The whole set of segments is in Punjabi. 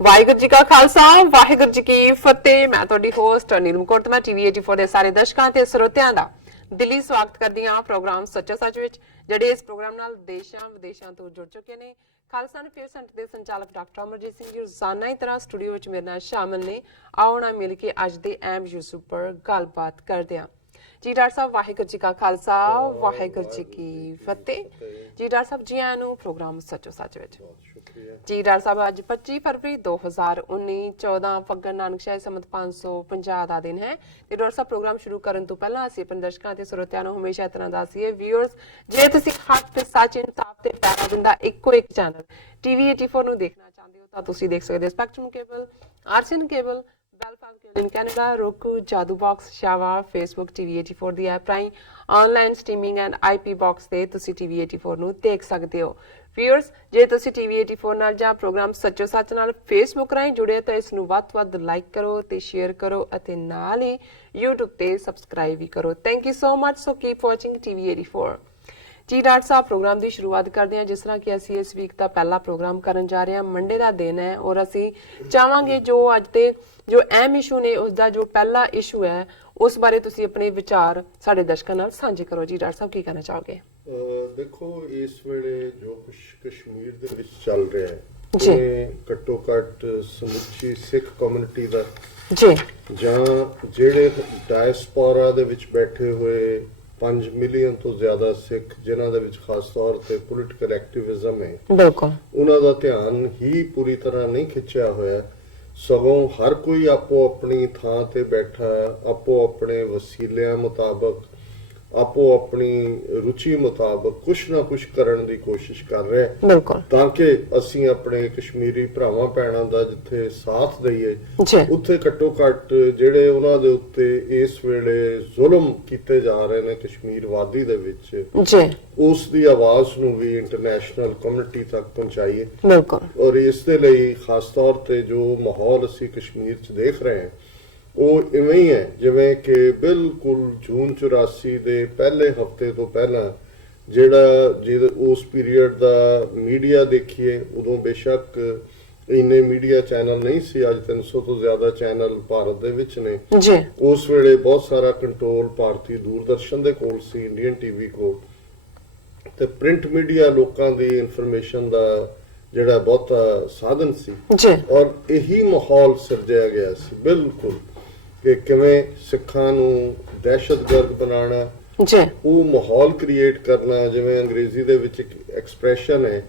ਵਾਹਿਗੁਰੂ ਜੀ ਕਾ ਖਾਲਸਾ ਵਾਹਿਗੁਰੂ ਜੀ ਕੀ ਫਤਿਹ। ਮੈਂ ਤੁਹਾਡੀ ਹੋਸਟ ਨੀਲਮ ਕੌਰ ਤੇ ਮੈਂ ਟੀਵੀ 84 ਦੇ ਸਾਰੇ ਦਰਸ਼ਕਾਂ ਤੇ ਸਰੋਤਿਆਂ ਦਾ ਦਿਲੀ ਸਵਾਗਤ ਕਰਦੀ ਹਾਂ ਪ੍ਰੋਗਰਾਮ ਸੱਚਾ ਸੱਚ ਵਿੱਚ, ਜਿਹੜੇ ਇਸ ਪ੍ਰੋਗਰਾਮ ਨਾਲ ਦੇਸ਼ਾਂ ਵਿਦੇਸ਼ਾਂ ਤੋਂ ਜੁੜ ਚੁੱਕੇ ਨੇ। ਖਾਲਸਾ ਨਿਊਜ਼ ਸੈਂਟਰ ਦੇ ਸੰਚਾਲਕ ਡਾਕਟਰ ਅਮਰਜੀਤ ਸਿੰਘ ਜੀ ਰੋਜ਼ਾਨਾ ਹੀ ਤਰ੍ਹਾਂ ਸਟੂਡੀਓ ਵਿੱਚ ਮੇਰੇ ਨਾਲ ਸ਼ਾਮਲ ਨੇ। ਆਓ ਨਾ ਮਿਲ ਕੇ ਅੱਜ ਦੇ ਅਹਿਮ ਇਸ਼ੂਜ਼ ਉੱਪਰ ਗੱਲਬਾਤ ਕਰਦੇ ਹਾਂ। ਜੀ ਡਾਕਟਰ ਸਾਹਿਬ ਵਾਹਿਗੁਰੂ ਜੀ ਕਾ ਖਾਲਸਾ ਵਾਹਿਗੁਰੂ ਜੀ ਕੀ ਫਤਿਹ। ਜੀ ਡਾਕਟਰ ਸਾਹਿਬ ਜੀ ਆਇਆਂ ਨੂੰ ਪ੍ਰੋਗਰਾਮ ਸੱਚੋ ਸੱਚ ਵਿੱਚ। ਜੀ ਡਾਕਟਰ ਸਾਹਿਬ ਅੱਜ 25 ਫਰਵਰੀ 2019 14 ਫੱਗਣ ਨਾਨਕਸ਼ਾਹੀ ਸੰਮਤ 550 ਦਾ ਦਿਨ ਹੈ ਤੇ ਡਾਕਟਰ ਸਾਹਿਬ ਪ੍ਰੋਗਰਾਮ ਸ਼ੁਰੂ ਕਰਨ ਤੋਂ ਪਹਿਲਾਂ ਅਸੀਂ ਆਪਣੇ ਦਰਸ਼ਕਾਂ ਤੇ ਸਰੋਤਿਆਂ ਨੂੰ ਹਮੇਸ਼ਾ ਇਸ ਤਰ੍ਹਾਂ ਦੱਸੀਏ ਵੀਅਰਸ, ਜੇ ਤੁਸੀਂ ਹੱਕ ਤੇ ਸੱਚ ਇਨਸਾਫ ਤੇ ਪੈਰਾ ਦਿੰਦਾ ਇੱਕੋ ਇੱਕ ਚੈਨਲ ਟੀਵੀ 84 ਨੂੰ ਦੇਖਣਾ ਚਾਹੁੰਦੇ ਹੋ ਤਾਂ ਤੁਸੀਂ ਦੇਖ ਸਕਦੇ ਹੋ spectrum cable, RCN cable, in Canada, Roku, Jadu Box, Shava, Facebook, TV84 ਦੀ ਐਪ ਰਾਹੀਂ online streaming and IP box ਤੇ ਤੁਸੀਂ TV84 ਨੂੰ ਦੇਖ ਸਕਦੇ ਹੋ। ਵੀਅਰਸ, ਜੇ ਤੁਸੀਂ TV84 ਨਾਲ ਜਾਂ ਪ੍ਰੋਗਰਾਮ ਸੱਚੋ ਸੱਚ ਨਾਲ Facebook ਰਾਹੀਂ ਜੁੜੇ ਤਾਂ ਇਸ ਨੂੰ ਵੱਧ ਤੋਂ ਵੱਧ ਲਾਈਕ ਕਰੋ ਤੇ ਸ਼ੇਅਰ ਕਰੋ ਅਤੇ ਨਾਲ ਹੀ YouTube ਤੇ ਸਬਸਕ੍ਰਾਈਬ ਵੀ ਕਰੋ। Thank you so much. So keep watching TV84। ਜੀ ਡਾਕਟਰ ਸਾਹਿਬ ਪ੍ਰੋਗਰਾਮ ਦੀ ਸ਼ੁਰੂਆਤ ਕਰਦੇ ਹਾਂ ਜਿਸ ਤਰ੍ਹਾਂ ਕਿ ਅਸੀਂ ਇਸ ਵੀਕ ਦਾ ਪਹਿਲਾ ਪ੍ਰੋਗਰਾਮ ਕਰਨ ਜਾ ਰਹੇ ਹਾਂ। ਮੰਡੇ ਦਾ ਦਿਨ ਹੈ ਔਰ ਅਸੀਂ ਚਾਹਾਂਗੇ ਜੋ ਅੱਜ ਦੇ ਜੋ ਅਹਿਮ ਇਸ਼ੂ ਨੇ ਉਸ ਦਾ ਜੋ ਪਹਿਲਾ ਇਸ਼ੂ ਹੈ ਉਸ ਬਾਰੇ ਤੁਸੀਂ ਆਪਣੇ ਵਿਚਾਰ ਸਾਡੇ ਦਰਸ਼ਕਾਂ ਨਾਲ ਸਾਂਝੇ ਕਰੋ। ਜੀ ਡਾਕਟਰ ਸਾਹਿਬ ਕੀ ਕਹਿਣਾ ਚਾਹੋਗੇ? ਦੇਖੋ, ਇਸ ਵੇਲੇ ਜੋ ਕੁਝ ਕਸ਼ਮੀਰ ਦੇ ਵਿੱਚ ਚੱਲ ਰਿਹਾ ਹੈ ਜੀ, ਘੱਟੋ ਘੱਟ ਸਮੁੱਚੀ ਸਿੱਖ ਕਮਿਊਨਿਟੀ ਦਾ ਜੀ ਜਾਂ ਜਿਹੜੇ ਡਾਇਸਪੋਰਾ ਦੇ ਵਿੱਚ ਬੈਠੇ ਹੋਏ 5 ਮਿਲੀਅਨ ਤੋਂ ਜ਼ਿਆਦਾ ਸਿੱਖ ਜਿਨ੍ਹਾਂ ਦੇ ਵਿੱਚ ਖਾਸ ਤੌਰ ਤੇ ਪੋਲੀਟੀਕਲ ਐਕਟਿਵਿਜ਼ਮ ਹੈ, ਬਿਲਕੁਲ ਉਹਨਾਂ ਦਾ ਧਿਆਨ ਹੀ ਪੂਰੀ ਤਰ੍ਹਾਂ ਨਹੀਂ ਖਿੱਚਿਆ ਹੋਇਆ। ਸਗੋਂ ਹਰ ਕੋਈ ਆਪੋ ਆਪਣੀ ਥਾਂ ਤੇ ਬੈਠਾ, ਆਪੋ ਆਪਣੇ ਵਸੀਲਿਆਂ ਮੁਤਾਬਕ, ਆਪੋ ਆਪਣੀ ਰੁਚੀ ਮੁਤਾਬਕ ਕੁਛ ਨਾ ਕੁਛ ਕਰਨ ਦੀ ਕੋਸ਼ਿਸ਼ ਕਰ ਰਿਹਾ ਤਾਂ ਕਿ ਅਸੀਂ ਆਪਣੇ ਕਸ਼ਮੀਰੀ ਭਰਾਵਾਂ ਭੈਣਾਂ ਦਾ ਜਿੱਥੇ ਸਾਥ ਦਈਏ, ਉੱਥੇ ਘੱਟੋ ਘੱਟ ਜਿਹੜੇ ਉਹਨਾਂ ਦੇ ਉੱਤੇ ਇਸ ਵੇਲੇ ਜ਼ੁਲਮ ਕੀਤੇ ਜਾ ਰਹੇ ਨੇ ਕਸ਼ਮੀਰ ਵਾਦੀ ਦੇ ਵਿੱਚ, ਉਸ ਦੀ ਆਵਾਜ਼ ਨੂੰ ਵੀ ਇੰਟਰਨੈਸ਼ਨਲ ਕਮਿਊਨਿਟੀ ਤੱਕ ਪਹੁੰਚਾਈਏ। ਔਰ ਇਸ ਦੇ ਲਈ ਖਾਸ ਤੌਰ ਤੇ ਜੋ ਮਾਹੌਲ ਅਸੀਂ ਕਸ਼ਮੀਰ 'ਚ ਦੇਖ ਰਹੇ ਹਾਂ ਉਹ ਇਵੇਂ ਹੀ ਹੈ ਜਿਵੇਂ ਕਿ ਬਿਲਕੁਲ ਜੂਨ 84 ਦੇ ਪਹਿਲੇ ਹਫ਼ਤੇ ਤੋਂ ਪਹਿਲਾਂ ਜਿਹੜਾ ਉਸ ਪੀਰੀਅਡ ਦਾ ਮੀਡੀਆ ਦੇਖੀਏ, ਉਦੋਂ ਬੇਸ਼ੱਕ ਇੰਨੇ ਮੀਡੀਆ ਚੈਨਲ ਨਹੀਂ ਸੀ, ਅੱਜ 300 ਤੋਂ ਜ਼ਿਆਦਾ ਚੈਨਲ ਭਾਰਤ ਦੇ ਵਿੱਚ ਨੇ। ਉਸ ਵੇਲੇ ਬਹੁਤ ਸਾਰਾ ਕੰਟਰੋਲ ਭਾਰਤੀ ਦੂਰਦਰਸ਼ਨ ਦੇ ਕੋਲ ਸੀ, ਇੰਡੀਅਨ ਟੀਵੀ ਕੋਲ, ਤੇ ਪ੍ਰਿੰਟ ਮੀਡੀਆ ਲੋਕਾਂ ਦੀ ਇਨਫੋਰਮੇਸ਼ਨ ਦਾ ਜਿਹੜਾ ਬਹੁਤਾ ਸਾਧਨ ਸੀ। ਔਰ ਇਹੀ ਮਾਹੌਲ ਸਿਰਜਿਆ ਗਿਆ ਸੀ ਬਿਲਕੁਲ ਕਿ ਕਿਵੇਂ ਸਿੱਖਾਂ ਨੂੰ ਦਹਿਸ਼ਤਗਰਦ ਬਣਾਉਣਾ, ਉਹ ਮਾਹੌਲ ਕ੍ਰੀਏਟ ਕਰਨਾ। ਜਿਵੇਂ ਅੰਗਰੇਜ਼ੀ ਦੇ ਵਿੱਚ ਇੱਕ ਐਕਸਪ੍ਰੈਸ਼ਨ ਹੈ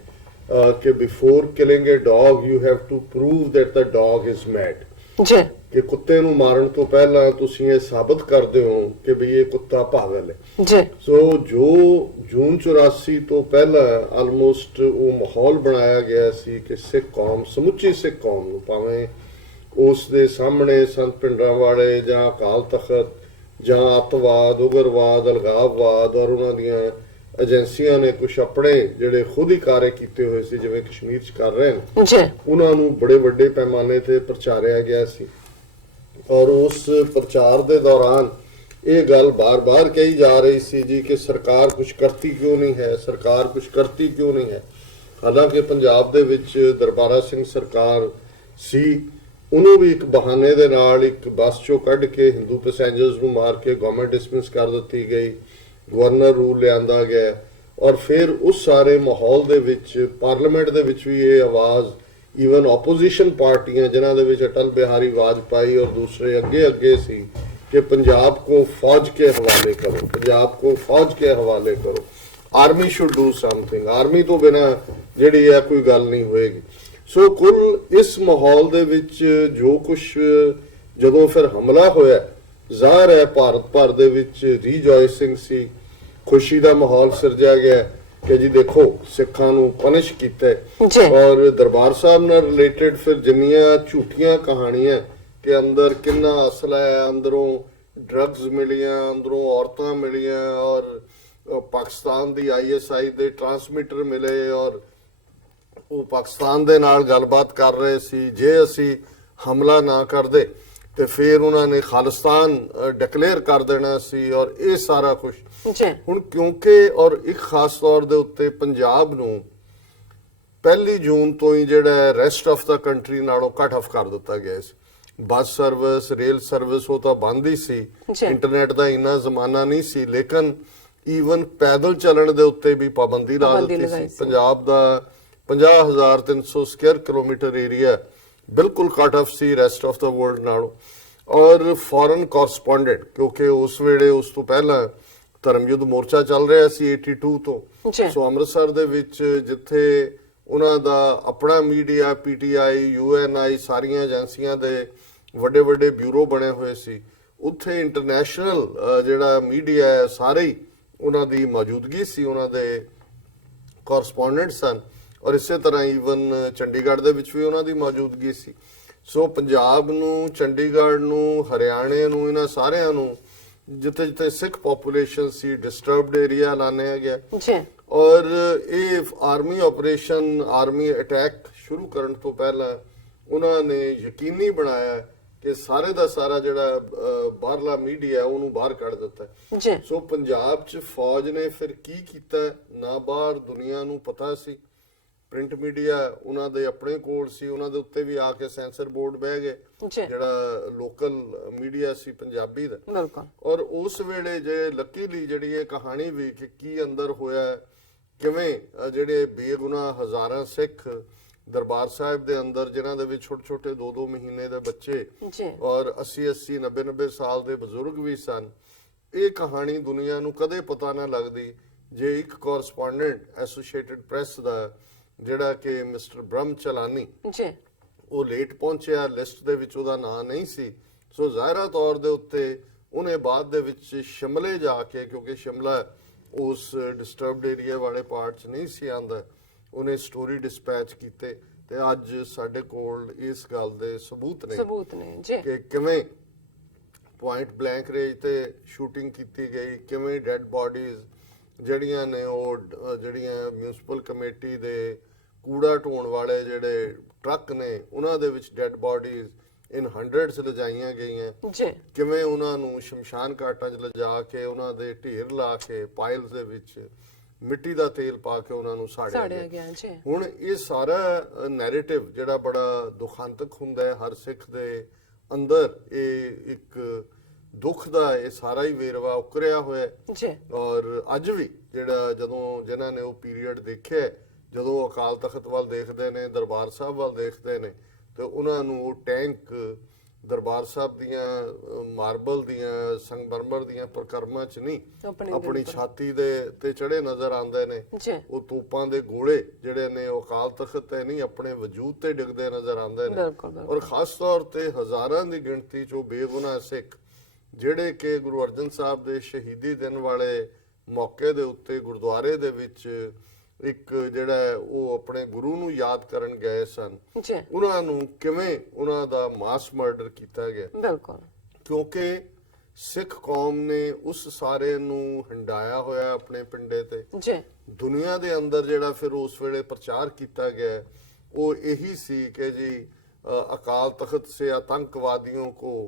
ਕਿ before killing a dog you have to prove that the dog is mad, ਕਿ ਕੁੱਤੇ ਨੂੰ ਮਾਰਨ ਤੋਂ ਪਹਿਲਾਂ ਤੁਸੀਂ ਇਹ ਸਾਬਤ ਕਰਦੇ ਹੋ ਕਿ ਵੀ ਇਹ ਕੁੱਤਾ ਪਾਗਲ ਹੈ। ਸੋ ਜੋ ਜੂਨ 84 ਤੋਂ ਪਹਿਲਾਂ ਆਲਮੋਸਟ ਉਹ ਮਾਹੌਲ ਬਣਾਇਆ ਗਿਆ ਸੀ ਕਿ ਸਿੱਖ ਕੌਮ, ਸਮੁੱਚੀ ਸਿੱਖ ਕੌਮ ਨੂੰ, ਭਾਵੇਂ ਉਸ ਦੇ ਸਾਹਮਣੇ ਸੰਤ ਭਿੰਡਰਾਂਵਾਲੇ ਜਾਂ ਅਕਾਲ ਤਖਤ ਜਾਂ ਅੱਤਵਾਦ, ਉਗਰਵਾਦ, ਅਲਗਾਵਵਾਦ ਔਰ ਉਹਨਾਂ ਦੀਆਂ ਏਜੰਸੀਆਂ ਨੇ ਕੁਝ ਆਪਣੇ ਜਿਹੜੇ ਖੁਦ ਹੀ ਕਾਰੇ ਕੀਤੇ ਹੋਏ ਸੀ ਜਿਵੇਂ ਕਸ਼ਮੀਰ 'ਚ ਕਰ ਰਹੇ ਨੇ, ਉਹਨਾਂ ਨੂੰ ਬੜੇ ਵੱਡੇ ਪੈਮਾਨੇ ਤੇ ਪ੍ਰਚਾਰਿਆ ਗਿਆ ਸੀ। ਔਰ ਉਸ ਪ੍ਰਚਾਰ ਦੇ ਦੌਰਾਨ ਇਹ ਗੱਲ ਬਾਰ-ਬਾਰ ਕਹੀ ਜਾ ਰਹੀ ਸੀ ਜੀ ਕਿ ਸਰਕਾਰ ਕੁਝ ਕਰਤੀ ਕਿਉਂ ਨਹੀਂ ਹੈ, ਸਰਕਾਰ ਕੁਝ ਕਰਤੀ ਕਿਉਂ ਨਹੀਂ ਹੈ। ਹਾਲਾਂਕਿ ਪੰਜਾਬ ਦੇ ਵਿੱਚ ਦਰਬਾਰਾ ਸਿੰਘ ਸਰਕਾਰ ਸੀ, ਉਹਨੂੰ ਵੀ ਇੱਕ ਬਹਾਨੇ ਦੇ ਨਾਲ ਇੱਕ ਬੱਸ ਚੋਂ ਕੱਢ ਕੇ ਹਿੰਦੂ ਪੈਸੇਂਜਰਸ ਨੂੰ ਮਾਰ ਕੇ ਗਵਰਨਮੈਂਟ ਡਿਸਮਿਸ ਕਰ ਦਿੱਤੀ ਗਈ, ਗਵਰਨਰ ਰੂਲ ਲਿਆਂਦਾ ਗਿਆ। ਔਰ ਫਿਰ ਉਸ ਸਾਰੇ ਮਾਹੌਲ ਦੇ ਵਿੱਚ ਪਾਰਲੀਮੈਂਟ ਦੇ ਵਿੱਚ ਵੀ ਇਹ ਆਵਾਜ਼, ਈਵਨ ਆਪੋਜੀਸ਼ਨ ਪਾਰਟੀਆਂ ਜਿਨ੍ਹਾਂ ਦੇ ਵਿੱਚ ਅਟਲ ਬਿਹਾਰੀ ਵਾਜਪਾਈ ਔਰ ਦੂਸਰੇ ਅੱਗੇ ਸੀ ਕਿ ਪੰਜਾਬ को फौज के हवाले करो, पंजाब को फौज के हवाले करो, army should do something, army तो बिना ਜਿਹੜੀ ਹੈ ਕੋਈ ਗੱਲ ਨਹੀਂ ਹੋਏਗੀ। ਸੋ ਕੁੱਲ ਇਸ ਮਾਹੌਲ ਦੇ ਵਿੱਚ ਜੋ ਕੁਛ ਜਦੋਂ ਫਿਰ ਹਮਲਾ ਹੋਇਆ, ਜ਼ਾਹਰ ਹੈ ਭਾਰਤ ਭਰ ਦੇ ਵਿੱਚ ਰੀਜੋਇਸਿੰਗ ਸੀ, ਖੁਸ਼ੀ ਦਾ ਮਾਹੌਲ ਸਿਰਜਿਆ ਗਿਆ ਕਿ ਜੀ ਦੇਖੋ ਸਿੱਖਾਂ ਨੂੰ ਪਨਿਸ਼ ਕੀਤਾ। ਔਰ ਦਰਬਾਰ ਸਾਹਿਬ ਨਾਲ ਰਿਲੇਟਡ ਫਿਰ ਜਿੰਨੀਆਂ ਝੂਠੀਆਂ ਕਹਾਣੀਆਂ ਕਿ ਅੰਦਰ ਕਿੰਨਾ ਅਸਲਾ ਹੈ, ਅੰਦਰੋਂ ਡਰੱਗਸ ਮਿਲੀਆਂ, ਅੰਦਰੋਂ ਔਰਤਾਂ ਮਿਲੀਆਂ ਔਰ ਪਾਕਿਸਤਾਨ ਦੀ ISI ਦੇ ਟਰਾਂਸਮਿਟਰ ਮਿਲੇ ਔਰ ਉਹ ਪਾਕਿਸਤਾਨ ਦੇ ਨਾਲ ਗੱਲਬਾਤ ਕਰ ਰਹੇ ਸੀ, ਜੇ ਅਸੀਂ ਹਮਲਾ ਨਾ ਕਰਦੇ ਤੇ ਫਿਰ ਉਹਨਾਂ ਨੇ ਖਾਲਿਸਤਾਨ ਡਿਕਲੇਅਰ ਕਰ ਦੇਣਾ ਸੀ ਔਰ ਇਹ ਸਾਰਾ ਕੁਝ। ਹੁਣ ਕਿਉਂਕਿ ਔਰ ਇੱਕ ਖਾਸ ਤੌਰ ਦੇ ਉੱਤੇ ਪੰਜਾਬ ਨੂੰ 1 ਜੂਨ ਤੋਂ ਹੀ ਜਿਹੜਾ ਰੈਸਟ ਆਫ ਦਾ ਕੰਟਰੀ ਨਾਲੋਂ ਕੱਟ ਆਫ ਕਰ ਦਿੱਤਾ ਗਿਆ ਸੀ। ਬੱਸ ਸਰਵਿਸ, ਰੇਲ ਸਰਵਿਸ ਉਹ ਤਾਂ ਬੰਦ ਹੀ ਸੀ, ਇੰਟਰਨੈਟ ਦਾ ਇੰਨਾ ਜ਼ਮਾਨਾ ਨਹੀਂ ਸੀ, ਲੇਕਿਨ ਈਵਨ ਪੈਦਲ ਚੱਲਣ ਦੇ ਉੱਤੇ ਵੀ ਪਾਬੰਦੀ ਲਾ ਦਿੱਤੀ ਸੀ। ਪੰਜਾਬ ਦਾ 50,300 ਸਕੁਅਰ ਕਿਲੋਮੀਟਰ ਏਰੀਆ ਬਿਲਕੁਲ cut off C rest of the world ਨਾਲੋਂ। ਔਰ ਫੋਰਨ ਕੋਰਸਪੋਂਡੈਂਟ, ਕਿਉਂਕਿ ਉਸ ਵੇਲੇ ਉਸ ਤੋਂ ਪਹਿਲਾਂ ਧਰਮਯੁੱਧ ਮੋਰਚਾ ਚੱਲ ਰਿਹਾ ਸੀ 82 ਤੋਂ, ਸੋ ਅੰਮ੍ਰਿਤਸਰ ਦੇ ਵਿੱਚ ਜਿੱਥੇ ਉਹਨਾਂ ਦਾ ਆਪਣਾ ਮੀਡੀਆ, ਪੀਟੀਆਈ, ਯੂਐਨਆਈ, ਸਾਰੀਆਂ ਏਜੰਸੀਆਂ ਦੇ ਵੱਡੇ ਵੱਡੇ ਬਿਊਰੋ ਬਣੇ ਹੋਏ ਸੀ, ਉੱਥੇ ਇੰਟਰਨੈਸ਼ਨਲ ਜਿਹੜਾ ਮੀਡੀਆ ਹੈ ਸਾਰੇ ਹੀ ਉਹਨਾਂ ਦੀ ਮੌਜੂਦਗੀ ਸੀ, ਉਹਨਾਂ ਦੇ ਕੋਰਸਪੋਂਡੈਂਟ ਸਨ। ਔਰ ਇਸੇ ਤਰ੍ਹਾਂ ਈਵਨ ਚੰਡੀਗੜ੍ਹ ਦੇ ਵਿੱਚ ਵੀ ਉਹਨਾਂ ਦੀ ਮੌਜੂਦਗੀ ਸੀ। ਸੋ ਪੰਜਾਬ ਨੂੰ, ਚੰਡੀਗੜ੍ਹ ਨੂੰ, ਹਰਿਆਣੇ ਨੂੰ, ਇਹਨਾਂ ਸਾਰਿਆਂ ਨੂੰ ਜਿੱਥੇ ਜਿੱਥੇ ਸਿੱਖ ਪੋਪੂਲੇਸ਼ਨ ਸੀ ਡਿਸਟਰਬਡ ਏਰੀਆ ਐਲਾਨਿਆ ਗਿਆ। ਔਰ ਇਹ ਆਰਮੀ ਆਪਰੇਸ਼ਨ, ਆਰਮੀ ਅਟੈਕ ਸ਼ੁਰੂ ਕਰਨ ਤੋਂ ਪਹਿਲਾਂ ਉਹਨਾਂ ਨੇ ਯਕੀਨੀ ਬਣਾਇਆ ਕਿ ਸਾਰੇ ਦਾ ਸਾਰਾ ਜਿਹੜਾ ਬਾਹਰਲਾ ਮੀਡੀਆ ਉਹਨੂੰ ਬਾਹਰ ਕੱਢ ਦਿੱਤਾ। ਸੋ ਪੰਜਾਬ 'ਚ ਫੌਜ ਨੇ ਫਿਰ ਕੀ ਕੀਤਾ ਨਾ ਬਾਹਰ ਦੁਨੀਆ ਨੂੰ ਪਤਾ ਸੀ। ਪ੍ਰਿੰਟ ਮੀਡੀਆ ਉਹਨਾਂ ਦੇ ਆਪਣੇ ਕੋਡ ਸੀ, ਉਹਨਾਂ ਦੇ ਉੱਤੇ ਵੀ ਆ ਕੇ ਸੈਂਸਰ ਬੋਰਡ ਬਹਿ ਗਏ, ਜਿਹੜਾ ਲੋਕਲ ਮੀਡੀਆ ਸੀ ਪੰਜਾਬੀ ਦਾ। ਔਰ ਉਸ ਵੇਲੇ ਜੇ ਲੱਕੀਲੀ ਜਿਹੜੀ ਇਹ ਕਹਾਣੀ ਵੀ ਕਿ ਕੀ ਅੰਦਰ ਹੋਇਆ, ਕਿਵੇਂ ਜਿਹੜੇ ਬੇਗੁਨਾਹ ਹਜ਼ਾਰਾਂ ਸਿੱਖ ਦਰਬਾਰ ਸਾਹਿਬ ਦੇ ਅੰਦਰ, ਜਿਨ੍ਹਾਂ ਦੇ ਵਿੱਚ ਛੋਟੇ ਛੋਟੇ 2-2 ਮਹੀਨੇ ਦੇ ਬੱਚੇ ਔਰ 80-80, 90-90 ਸਾਲ ਦੇ ਬਜ਼ੁਰਗ ਵੀ ਸਨ, ਇਹ ਕਹਾਣੀ ਦੁਨੀਆ ਨੂੰ ਕਦੇ ਪਤਾ ਨਾ ਲੱਗਦੀ ਜੇ ਇੱਕ ਕੋਰਸਪੋਂਡੈਂਟ ਐਸੋਸੀਏਟਿਡ ਪ੍ਰੈਸ ਦਾ ਜਿਹੜਾ ਕਿ ਮਿਸਟਰ ਬ੍ਰਹਮ ਚਲਾਨੀ ਉਹ ਲੇਟ ਪਹੁੰਚਿਆ, ਲਿਸਟ ਦੇ ਵਿੱਚ ਉਹਦਾ ਨਾਂ ਨਹੀਂ ਸੀ। ਸੋ ਜ਼ਾਹਿਰਾ ਤੌਰ ਦੇ ਉੱਤੇ ਉਹਨੇ ਬਾਅਦ ਦੇ ਵਿੱਚ ਸ਼ਿਮਲੇ ਜਾ ਕੇ, ਕਿਉਂਕਿ ਸ਼ਿਮਲਾ ਉਸ ਡਿਸਟਰਬਡ ਏਰੀਆ ਵਾਲੇ ਪਾਰਟ 'ਚ ਨਹੀਂ ਸੀ ਆਉਂਦਾ, ਉਹਨੇ ਸਟੋਰੀ ਡਿਸਪੈਚ ਕੀਤੇ ਤੇ ਅੱਜ ਸਾਡੇ ਕੋਲ ਇਸ ਗੱਲ ਦੇ ਸਬੂਤ ਨੇ ਕਿ ਕਿਵੇਂ ਪੁਆਇੰਟ ਬਲੈਂਕ ਰੇਂਜ ਤੇ ਸ਼ੂਟਿੰਗ ਕੀਤੀ ਗਈ, ਕਿਵੇਂ ਡੈਡ ਬਾਡੀਜ਼ ਜਿਹੜੀਆਂ ਨੇ ਉਹ ਜਿਹੜੀਆਂ ਮਿਊਨਿਸਪਲ ਕਮੇਟੀ ਦੇ ਕੂੜਾ ਢੋਣ ਵਾਲੇ ਜਿਹੜੇ ਟਰੱਕ ਨੇ ਉਹਨਾਂ ਦੇ ਵਿੱਚ ਡੈਡ ਬਾਡੀਜ਼ ਇਨ ਹੰਡਰਡਸ ਲਿਜਾਈਆਂ ਗਈਆਂ, ਕਿਵੇਂ ਉਹਨਾਂ ਨੂੰ ਸ਼ਮਸ਼ਾਨ ਘਾਟਾਂ 'ਚ ਲਿਜਾ ਕੇ ਉਹਨਾਂ ਦੇ ਢੇਰ ਲਾ ਕੇ ਪਾਇਲਸ ਦੇ ਵਿੱਚ ਮਿੱਟੀ ਦਾ ਤੇਲ ਪਾ ਕੇ ਉਹਨਾਂ ਨੂੰ ਸਾੜਿਆ ਗਿਆ। ਹੁਣ ਇਹ ਸਾਰਾ ਨੈਰੇਟਿਵ ਜਿਹੜਾ ਬੜਾ ਦੁਖਾਂਤਕ ਹੁੰਦਾ ਹੈ ਹਰ ਸਿੱਖ ਦੇ ਅੰਦਰ, ਇਹ ਇੱਕ ਦੁੱਖ ਦਾ ਇਹ ਸਾਰਾ ਹੀ ਵੇਰਵਾ ਉਕਰਿਆ ਹੋਇਆ। ਔਰ ਅੱਜ ਵੀ ਜਿਹੜਾ ਜਦੋਂ ਜਿਨ੍ਹਾਂ ਨੇ ਉਹ ਪੀਰੀਅਡ ਦੇਖਿਆ, ਜਦੋਂ ਅਕਾਲ ਤਖਤ ਵੱਲ ਦੇਖਦੇ ਨੇ, ਦਰਬਾਰ ਸਾਹਿਬ ਵੱਲ ਦੇਖਦੇ ਨੇ, ਤੇ ਉਹਨਾਂ ਨੂੰ ਉਹ ਟੈਂਕ ਦਰਬਾਰ ਸਾਹਿਬ ਦੀਆਂ ਮਾਰਬਲ ਦੀਆਂ, ਸੰਗਮਰਮਰ ਦੀਆਂ ਪ੍ਰਕਰਮਾਂ 'ਚ ਨਹੀਂ, ਆਪਣੀ ਛਾਤੀ ਦੇ ਤੇ ਚੜੇ ਨਜ਼ਰ ਆਉਂਦੇ ਨੇ। ਉਹ ਤੋਪਾਂ ਦੇ ਗੋਲੇ ਜਿਹੜੇ ਨੇ ਉਹ ਅਕਾਲ ਤਖਤ ਤੇ ਨਹੀਂ, ਆਪਣੇ ਵਜੂਦ ਤੇ ਡਿੱਗਦੇ ਨਜ਼ਰ ਆਉਂਦੇ ਨੇ। ਔਰ ਖਾਸ ਤੌਰ ਤੇ ਹਜ਼ਾਰਾਂ ਦੀ ਗਿਣਤੀ 'ਚ ਉਹ ਬੇਗੁਨਾਹ ਸਿੱਖ ਜਿਹੜੇ ਕਿ ਗੁਰੂ ਅਰਜਨ ਸਾਹਿਬ ਦੇ ਸ਼ਹੀਦੀ ਦਿਨ ਵਾਲੇ ਮੌਕੇ ਦੇ ਉੱਤੇ ਗੁਰਦੁਆਰੇ ਦੇ ਵਿੱਚ ਇੱਕ ਜਿਹੜਾ ਉਹ ਆਪਣੇ ਗੁਰੂ ਨੂੰ ਯਾਦ ਕਰਨ ਗਏ ਸਨ, ਉਹਨਾਂ ਨੂੰ ਕਿਵੇਂ ਉਹਨਾਂ ਦਾ ਮਾਸ ਮਰਡਰ ਕੀਤਾ ਗਿਆ। ਕਿਉਂਕਿ ਸਿੱਖ ਕੌਮ ਨੇ ਉਸ ਸਾਰੇ ਨੂੰ ਹੰਡਾਇਆ ਹੋਇਆ ਆਪਣੇ ਪਿੰਡੇ ਤੇ। ਦੁਨੀਆ ਦੇ ਅੰਦਰ ਜਿਹੜਾ ਫਿਰ ਉਸ ਵੇਲੇ ਪ੍ਰਚਾਰ ਕੀਤਾ ਗਿਆ ਉਹ ਇਹੀ ਸੀ ਕਿ ਜੀ ਅਕਾਲ ਤਖਤ ਸੇ ਆਤੰਕਵਾदियों को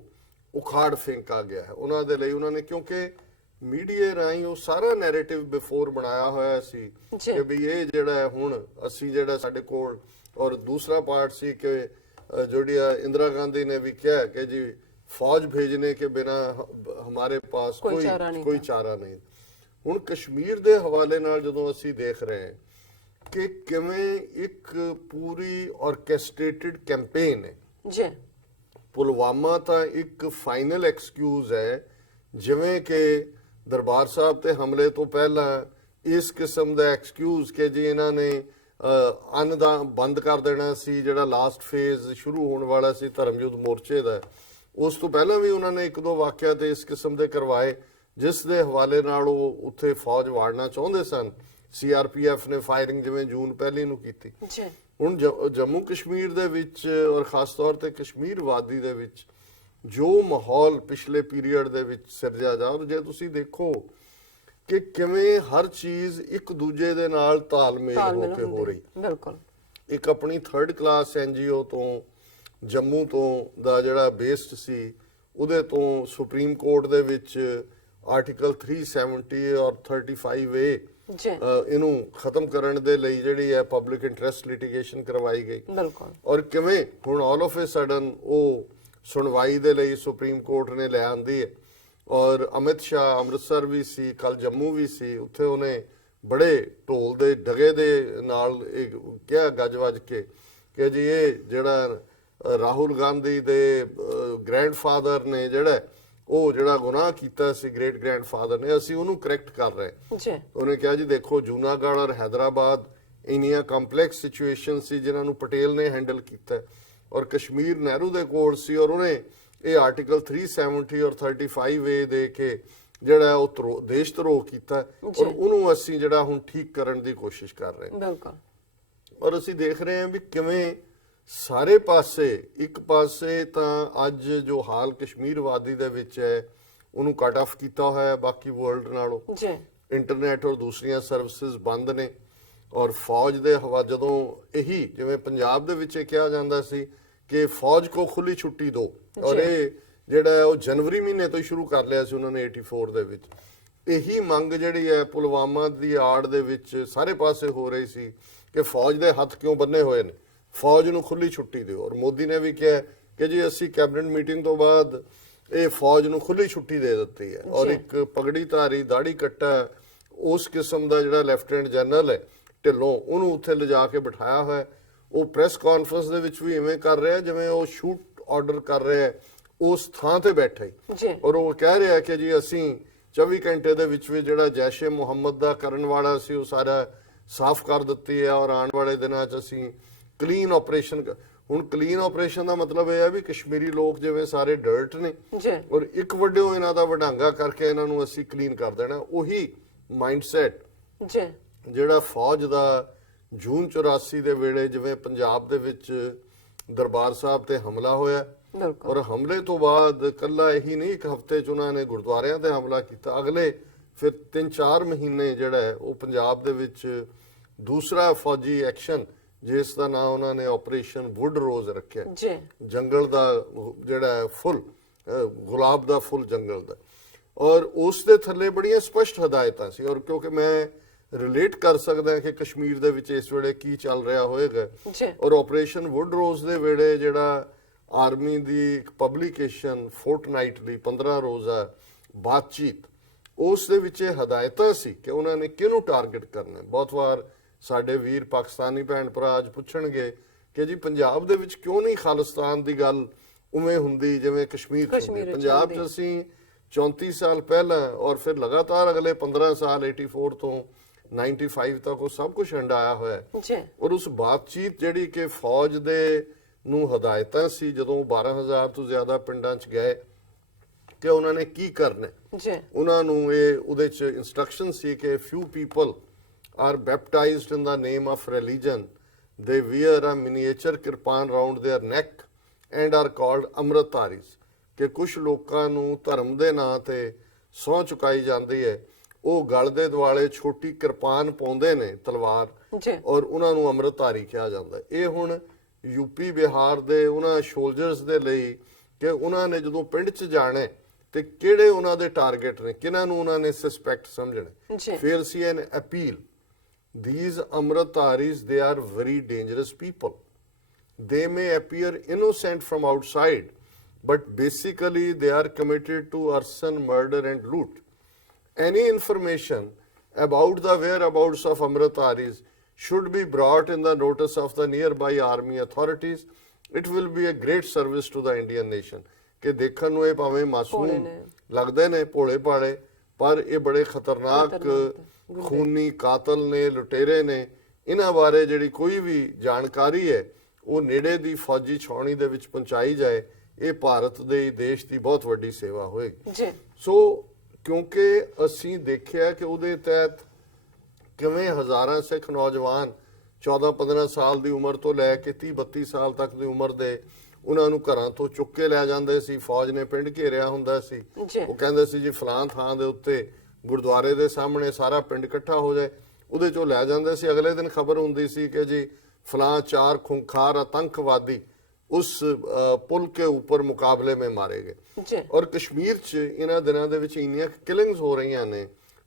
ਉਖਾੜ ਫੇਂਕਾ ਗਿਆ ਹੈ। ਉਹਨਾਂ ਦੇ ਲਈ ਉਹਨਾਂ ਨੇ, ਕਿਉਂਕਿ ਮੀਡੀਆ ਰਾਹੀਂ ਉਹ ਸਾਰਾ ਨੈਰੇਟਿਵ ਬਿਫੋਰ ਬਣਾਇਆ ਹੋਇਆ ਸੀ ਕਿ ਵੀ ਇਹ ਜਿਹੜਾ ਹੁਣ ਅਸੀਂ ਜਿਹੜਾ ਸਾਡੇ ਕੋਲ, ਔਰ ਦੂਸਰਾ ਪਾਰਟ ਸੀ ਕਿ ਜਿਹੜੀ ਇੰਦਰਾ ਗਾਂਧੀ ਨੇ ਵੀ ਕਿਹਾ ਕਿ ਜੀ ਫੌਜ ਭੇਜਨੇ ਕੇ ਬਿਨਾ ਹਮਾਰੇ ਪਾਸ ਕੋਈ ਚਾਰਾ ਨਹੀਂ। ਹੁਣ ਕਸ਼ਮੀਰ ਦੇ ਹਵਾਲੇ ਨਾਲ ਜਦੋਂ ਅਸੀਂ ਦੇਖ ਰਹੇ ਹਾਂ ਕਿ ਕਿਵੇਂ ਇੱਕ ਪੂਰੀ ਆਰਕੈਸਟ੍ਰੇਟਿਡ ਕੈਂਪੇਨ ਹੈ। ਪੁਲਵਾਮਾ ਤਾਂ ਇੱਕ ਫਾਈਨਲ ਐਕਸਕਿਊਜ਼ ਹੈ, ਜਿਵੇਂ ਕਿ ਦਰਬਾਰ ਸਾਹਿਬ ਤੇ ਹਮਲੇ ਤੋਂ ਪਹਿਲਾਂ ਇਸ ਕਿਸਮ ਦਾ ਐਕਸਕਿਊਜ਼ ਕਿ ਜੀ ਇਹਨਾਂ ਨੇ ਅੰਨ ਦਾ ਬੰਦ ਕਰ ਦੇਣਾ ਸੀ, ਜਿਹੜਾ ਲਾਸਟ ਫੇਜ਼ ਸ਼ੁਰੂ ਹੋਣ ਵਾਲਾ ਸੀ ਧਰਮਯੁੱਧ ਮੋਰਚੇ ਦਾ, ਉਸ ਤੋਂ ਪਹਿਲਾਂ ਵੀ ਉਹਨਾਂ ਨੇ 1-2 ਵਾਕਿਆ ਤੇ ਇਸ ਕਿਸਮ ਦੇ ਕਰਵਾਏ ਜਿਸ ਦੇ ਹਵਾਲੇ ਨਾਲ ਉਹ ਉੱਥੇ ਫੌਜ ਵਾੜਨਾ ਚਾਹੁੰਦੇ ਸਨ। CRPF ਨੇ ਫਾਇਰਿੰਗ ਜਿਵੇਂ ਜੂਨ ਪਹਿਲੀ ਨੂੰ ਕੀਤੀ। ਹੁਣ ਜੰਮੂ ਕਸ਼ਮੀਰ ਦੇ ਵਿੱਚ ਔਰ ਖਾਸ ਤੌਰ ਤੇ ਕਸ਼ਮੀਰ ਵਾਦੀ ਦੇ ਵਿੱਚ ਜੋ ਮਾਹੌਲ ਪਿਛਲੇ ਪੀਰੀਅਡ ਦੇ ਵਿੱਚ ਸਿਰਜਿਆ ਜਾ, ਜੇ ਤੁਸੀਂ ਦੇਖੋ ਕਿ ਕਿਵੇਂ ਹਰ ਚੀਜ਼ ਇੱਕ ਦੂਜੇ ਦੇ ਨਾਲ ਤਾਲਮੇਲ ਹੋ ਕੇ ਹੋ ਰਹੀ। ਇੱਕ ਆਪਣੀ 3rd ਕਲਾਸ NGO ਤੋਂ ਜੰਮੂ ਤੋਂ ਦਾ ਜਿਹੜਾ ਬੇਸਡ ਸੀ, ਉਹਦੇ ਤੋਂ ਸੁਪਰੀਮ ਕੋਰਟ ਦੇ ਵਿੱਚ ਆਰਟੀਕਲ 370 ਔਰ 35A ਜੀ ਇਹਨੂੰ ਖਤਮ ਕਰਨ ਦੇ ਲਈ ਜਿਹੜੀ ਹੈ ਪਬਲਿਕ ਇੰਟਰਸਟ ਲਿਟੀਗੇਸ਼ਨ ਕਰਵਾਈ ਗਈ। ਬਿਲਕੁਲ। ਔਰ ਕਿਵੇਂ ਹੁਣ ਆਲ ਆਫ ਅ ਸਡਨ ਉਹ ਸੁਣਵਾਈ ਦੇ ਲਈ ਸੁਪਰੀਮ ਕੋਰਟ ਨੇ ਲੈ ਆਂਦੀ ਹੈ। ਔਰ ਅਮਿਤ ਸ਼ਾਹ ਅੰਮ੍ਰਿਤਸਰ ਵੀ ਸੀ, ਕੱਲ ਜੰਮੂ ਵੀ ਸੀ, ਉੱਥੇ ਉਹਨੇ ਬੜੇ ਢੋਲ ਦੇ ਡਗੇ ਦੇ ਨਾਲ ਇਹ ਕਿਹਾ ਗੱਜ ਵੱਜ ਕੇ ਕਿ ਜੀ ਇਹ ਜਿਹੜਾ ਰਾਹੁਲ ਗਾਂਧੀ ਦੇ ਗ੍ਰੈਂਡਫਾਦਰ ਨੇ ਜਿਹੜਾ ਗੁਨਾਹ ਕੀਤਾ ਸੀ, ਗ੍ਰੇਟ ਗ੍ਰੈਂਡਫਾਦਰ ਨੇ, ਅਸੀਂ ਉਹਨੂੰ ਕਰੈਕਟ ਕਰ ਰਹੇ। ਜੀ ਉਹਨੇ ਕਿਹਾ ਜੀ ਦੇਖੋ ਜੂਨਾਗੜ੍ਹ ਔਰ ਹੈਦਰਾਬਾਦ ਇੰਨੀਆਂ ਕੰਪਲੈਕਸ ਸਿਚੁਏਸ਼ਨ ਸੀ ਜਿਨ੍ਹਾਂ ਨੂੰ ਪਟੇਲ ਨੇ ਹੈਂਡਲ ਕੀਤਾ ਔਰ ਕਸ਼ਮੀਰ ਨਹਿਰੂ ਦੇ ਕੋਲ ਸੀ ਔਰ ਉਹਨੇ ਇਹ ਆਰਟੀਕਲ 370 ਔਰ 35A ਦੇ ਕੇ ਜਿਹੜਾ ਉਹ ਦੇਸ਼ ਧਰੋਹ ਕੀਤਾ ਔਰ ਉਹਨੂੰ ਅਸੀਂ ਜਿਹੜਾ ਹੁਣ ਠੀਕ ਕਰਨ ਦੀ ਕੋਸ਼ਿਸ਼ ਕਰ ਰਹੇ ਹਾਂ। ਬਿਲਕੁਲ। ਔਰ ਅਸੀਂ ਦੇਖ ਰਹੇ ਹਾਂ ਵੀ ਕਿਵੇਂ ਸਾਰੇ ਪਾਸੇ, ਇੱਕ ਪਾਸੇ ਤਾਂ ਅੱਜ ਜੋ ਹਾਲ ਕਸ਼ਮੀਰ ਵਾਦੀ ਦੇ ਵਿੱਚ ਹੈ ਉਹਨੂੰ ਕੱਟ ਆਫ ਕੀਤਾ ਹੋਇਆ ਬਾਕੀ ਵਰਲਡ ਨਾਲੋਂ। ਜੀ ਇੰਟਰਨੈਟ ਔਰ ਦੂਸਰੀਆਂ ਸਰਵਿਸਿਜ਼ ਬੰਦ ਨੇ ਔਰ ਫੌਜ ਦੇ ਜਦੋਂ ਇਹੀ ਜਿਵੇਂ ਪੰਜਾਬ ਦੇ ਵਿੱਚ ਇਹ ਕਿਹਾ ਜਾਂਦਾ ਸੀ ਕਿ ਫੌਜ ਕੋ ਖੁੱਲੀ ਛੁੱਟੀ ਦਿਓ ਔਰ ਇਹ ਜਿਹੜਾ ਉਹ ਜਨਵਰੀ ਮਹੀਨੇ ਤੋਂ ਹੀ ਸ਼ੁਰੂ ਕਰ ਲਿਆ ਸੀ ਉਹਨਾਂ ਨੇ 84 ਦੇ ਵਿੱਚ। ਇਹੀ ਮੰਗ ਜਿਹੜੀ ਹੈ ਪੁਲਵਾਮਾ ਦੀ ਆੜ ਦੇ ਵਿੱਚ ਸਾਰੇ ਪਾਸੇ ਹੋ ਰਹੀ ਸੀ ਕਿ ਫੌਜ ਦੇ ਹੱਥ ਕਿਉਂ ਬੰਨੇ ਹੋਏ ਨੇ, ਫੌਜ ਨੂੰ ਖੁੱਲੀ ਛੁੱਟੀ ਦਿਓ। ਔਰ ਮੋਦੀ ਨੇ ਵੀ ਕਿਹਾ ਕਿ ਜੀ ਅਸੀਂ ਕੈਬਨਿਟ ਮੀਟਿੰਗ ਤੋਂ ਬਾਅਦ ਇਹ ਫੌਜ ਨੂੰ ਖੁੱਲੀ ਛੁੱਟੀ ਦੇ ਦਿੱਤੀ ਹੈ। ਔਰ ਇੱਕ ਪਗੜੀ ਧਾਰੀ ਦਾੜੀ ਕੱਟਾ ਉਸ ਕਿਸਮ ਦਾ ਜਿਹੜਾ ਲੈਫਟੀਨੈਂਟ ਜਨਰਲ ਹੈ ਢਿੱਲੋਂ, ਉਹਨੂੰ ਉੱਥੇ ਲਿਜਾ ਕੇ ਬਿਠਾਇਆ ਹੋਇਆ। ਉਹ ਪ੍ਰੈਸ ਕਾਨਫਰੰਸ ਦੇ ਵਿੱਚ ਵੀ ਇਵੇਂ ਕਰ ਰਿਹਾ ਜਿਵੇਂ ਉਹ ਸ਼ੂਟ ਆਰਡਰ ਕਰ ਰਿਹਾ ਉਸ ਥਾਂ ਤੇ ਬੈਠਾ ਹੀ। ਔਰ ਉਹ ਕਹਿ ਰਿਹਾ ਕਿ ਜੀ ਅਸੀਂ 24 ਘੰਟੇ ਦੇ ਵਿੱਚ ਵੀ ਜਿਹੜਾ ਜੈਸ਼ੇ ਮੁਹੰਮਦ ਦਾ ਕਰਨ ਵਾਲਾ ਸੀ ਉਹ ਸਾਰਾ ਸਾਫ਼ ਕਰ ਦਿੱਤੀ ਹੈ ਔਰ ਆਉਣ ਵਾਲੇ ਦਿਨਾਂ 'ਚ ਅਸੀਂ ਕਲੀਨ ਆਪਰੇਸ਼ਨ। ਹੁਣ ਕਲੀਨ ਆਪਰੇਸ਼ਨ ਦਾ ਮਤਲਬ ਇਹ ਹੈ ਵੀ ਕਸ਼ਮੀਰੀ ਲੋਕ ਜਿਵੇਂ ਸਾਰੇ ਡਰਟ ਨੇ ਔਰ ਇੱਕ ਵੱਡਿਓ ਇਹਨਾਂ ਦਾ ਵਡਾਂਗਾ ਕਰਕੇ ਇਹਨਾਂ ਨੂੰ ਅਸੀਂ ਕਲੀਨ ਕਰ ਦੇਣਾ। ਉਹੀ ਮਾਈਂਡਸੈਟ ਜਿਹੜਾ ਫੌਜ ਦਾ ਜੂਨ 84 ਦੇ ਵੇਲੇ ਜਿਵੇਂ ਪੰਜਾਬ ਦੇ ਵਿੱਚ ਦਰਬਾਰ ਸਾਹਿਬ ਤੇ ਹਮਲਾ ਹੋਇਆ ਔਰ ਹਮਲੇ ਤੋਂ ਬਾਅਦ ਕੱਲਾ ਇਹੀ ਨਹੀਂ, ਇੱਕ ਹਫ਼ਤੇ 'ਚ ਉਹਨਾਂ ਨੇ ਗੁਰਦੁਆਰਿਆਂ ਤੇ ਹਮਲਾ ਕੀਤਾ। ਅਗਲੇ ਫਿਰ 3-4 ਮਹੀਨੇ ਜਿਹੜਾ ਹੈ ਉਹ ਪੰਜਾਬ ਦੇ ਵਿੱਚ ਦੂਸਰਾ ਫੌਜੀ ਐਕਸ਼ਨ ਜਿਸ ਦਾ ਨਾਮ ਉਹਨਾਂ ਨੇ ਆਪਰੇਸ਼ਨ ਵੁੱਡ ਰੋਜ਼ ਰੱਖਿਆ, ਜੰਗਲ ਦਾ ਜਿਹੜਾ ਫੁੱਲ ਗੁਲਾਬ ਦਾ ਫੁੱਲ ਜੰਗਲ ਦਾ। ਔਰ ਉਸ ਦੇ ਥੱਲੇ ਬੜੀਆਂ ਸਪਸ਼ਟ ਹਦਾਇਤਾਂ ਸੀ ਔਰ ਕਿਉਂਕਿ ਮੈਂ ਰਿਲੇਟ ਕਰ ਸਕਦਾ ਕਿ ਕਸ਼ਮੀਰ ਦੇ ਵਿੱਚ ਇਸ ਵੇਲੇ ਕੀ ਚੱਲ ਰਿਹਾ ਹੋਏਗਾ। ਔਰ ਆਪਰੇਸ਼ਨ ਵੁੱਡ ਰੋਜ਼ ਦੇ ਵੇਲੇ ਜਿਹੜਾ ਆਰਮੀ ਦੀ ਇੱਕ ਪਬਲਿਕੇਸ਼ਨ ਫੋਰਟਨਾਈਟਲੀ 15 ਰੋਜ਼ਾ ਬਾਤਚੀਤ, ਉਸ ਦੇ ਵਿੱਚ ਇਹ ਹਦਾਇਤਾਂ ਸੀ ਕਿ ਉਹਨਾਂ ਨੇ ਕਿਹਨੂੰ ਟਾਰਗੇਟ ਕਰਨਾ। ਬਹੁਤ ਵਾਰ ਸਾਡੇ ਵੀਰ ਪਾਕਿਸਤਾਨੀ ਭੈਣ ਭਰਾ ਅੱਜ ਪੁੱਛਣਗੇ ਕਿ ਜੀ ਪੰਜਾਬ ਦੇ ਵਿੱਚ ਕਿਉਂ ਨਹੀਂ ਖਾਲਿਸਤਾਨ ਦੀ ਗੱਲ ਉਵੇਂ ਹੁੰਦੀ ਜਿਵੇਂ ਕਸ਼ਮੀਰ ਪੰਜਾਬ 'ਚ ਅਸੀਂ 34 ਸਾਲ ਪਹਿਲਾਂ ਔਰ ਫਿਰ ਲਗਾਤਾਰ ਅਗਲੇ 15 ਸਾਲ 84 ਤੋਂ 95 ਤੱਕ ਉਹ ਸਭ ਕੁਝ ਹੰਡਾਇਆ ਹੋਇਆ। ਔਰ ਉਸ ਬਾਤਚੀਤ ਜਿਹੜੀ ਕਿ ਫੌਜ ਦੇ ਨੂੰ ਹਦਾਇਤਾਂ ਸੀ ਜਦੋਂ 12,000 ਤੋਂ ਜ਼ਿਆਦਾ ਪਿੰਡਾਂ 'ਚ ਗਏ ਕਿ ਉਹਨਾਂ ਨੇ ਕੀ ਕਰਨਾ, ਉਹਨਾਂ ਨੂੰ ਇਹ ਉਹਦੇ 'ਚ ਇਨਸਟਰਕਸ਼ਨ ਸੀ ਕਿ few people are baptized in the name of religion, they wear a miniature kirpan round their neck and are called amritdharis। ਕਿ ਕੁਝ ਲੋਕਾਂ ਨੂੰ ਧਰਮ ਦੇ ਨਾਂ ਤੇ ਸਹੁੰ ਚੁਕਾਈ ਜਾਂਦੀ ਹੈ, ਉਹ ਗਲ ਦੇ ਦੁਆਲੇ ਛੋਟੀ ਕਿਰਪਾਨ ਪਾਉਂਦੇ ਨੇ ਤਲਵਾਰ ਔਰ ਉਹਨਾਂ ਨੂੰ ਅੰਮ੍ਰਿਤਧਾਰੀ ਕਿਹਾ ਜਾਂਦਾ। ਇਹ ਹੁਣ ਯੂਪੀ ਬਿਹਾਰ ਦੇ ਉਹਨਾਂ ਸੋਲਜਰਸ ਦੇ ਲਈ ਕਿ ਉਹਨਾਂ ਨੇ ਜਦੋਂ ਪਿੰਡ 'ਚ ਜਾਣਾ ਤੇ ਕਿਹੜੇ ਉਹਨਾਂ ਦੇ ਟਾਰਗੇਟ ਨੇ, ਕਿਹਨਾਂ ਨੂੰ ਉਹਨਾਂ ਨੇ ਸਸਪੈਕਟ ਸਮਝਣਾ। ਫਿਰ ਸੀ ਐਨ appeal, these amritdharis they are very dangerous people, they may appear innocent from outside but basically they are committed to arson, murder and loot. Any information about the whereabouts of amritdharis should be brought in the notice of the nearby army authorities. It will be a great service to the Indian nation। ਕਿ ਦੇਖਣ ਨੂੰ ਇਹ ਭਾਵੇਂ ਮਾਸੂਮ ਲੱਗਦੇ ਨੇ, ਭੋਲੇ ਭਾਲੇ, ਪਰ ਇਹ ਬੜੇ ਖਤਰਨਾਕ ਖੂਨੀ ਕਾਤਲ ਨੇ, ਲੁਟੇਰੇ ਨੇ। ਇਹਨਾਂ ਬਾਰੇ ਜਿਹੜੀ ਕੋਈ ਵੀ ਜਾਣਕਾਰੀ ਹੈ ਉਹ ਨੇੜੇ ਦੀ ਫੌਜੀ ਛਾਉਣੀ ਦੇ ਵਿੱਚ ਪਹੁੰਚਾਈ ਜਾਏ। ਇਹ ਭਾਰਤ ਦੇ ਦੇਸ਼ ਦੀ ਬਹੁਤ ਵੱਡੀ ਸੇਵਾ ਹੋਏਗੀ। ਸੋ ਕਿਉਂਕਿ ਅਸੀਂ ਦੇਖਿਆ ਕਿ ਉਹਦੇ ਤਹਿਤ ਕਿਵੇਂ ਹਜ਼ਾਰਾਂ ਸਿੱਖ ਨੌਜਵਾਨ 14-15 ਸਾਲ ਦੀ ਉਮਰ ਤੋਂ ਲੈ ਕੇ 30-32 ਸਾਲ ਤੱਕ ਦੀ ਉਮਰ ਦੇ ਉਹਨਾਂ ਨੂੰ ਘਰਾਂ ਤੋਂ ਚੁੱਕ ਕੇ ਲੈ ਜਾਂਦੇ ਸੀ। ਫੌਜ ਨੇ ਪਿੰਡ ਘੇਰਿਆ ਹੁੰਦਾ ਸੀ, ਉਹ ਕਹਿੰਦੇ ਸੀ ਜੀ ਫਲਾਂ ਥਾਂ ਦੇ ਉੱਤੇ ਗੁਰਦੁਆਰੇ ਦੇ ਸਾਹਮਣੇ ਸਾਰਾ ਪਿੰਡ ਇਕੱਠਾ ਹੋ ਜਾਏ, ਉਹਦੇ ਚੋਂ ਲੈ ਜਾਂਦੇ ਸੀ। ਅਗਲੇ ਦਿਨ ਖਬਰ ਹੁੰਦੀ ਸੀ ਕਿ ਜੀ ਫਲਾਂ 4 ਖੁੰਖਾਰ आतंकवादी उस पुल के ऊपर मुकाबले में मारे गए। और कश्मीर च इन्हां दिनां दे विच इन्नियां किलिंग्स हो रही ने,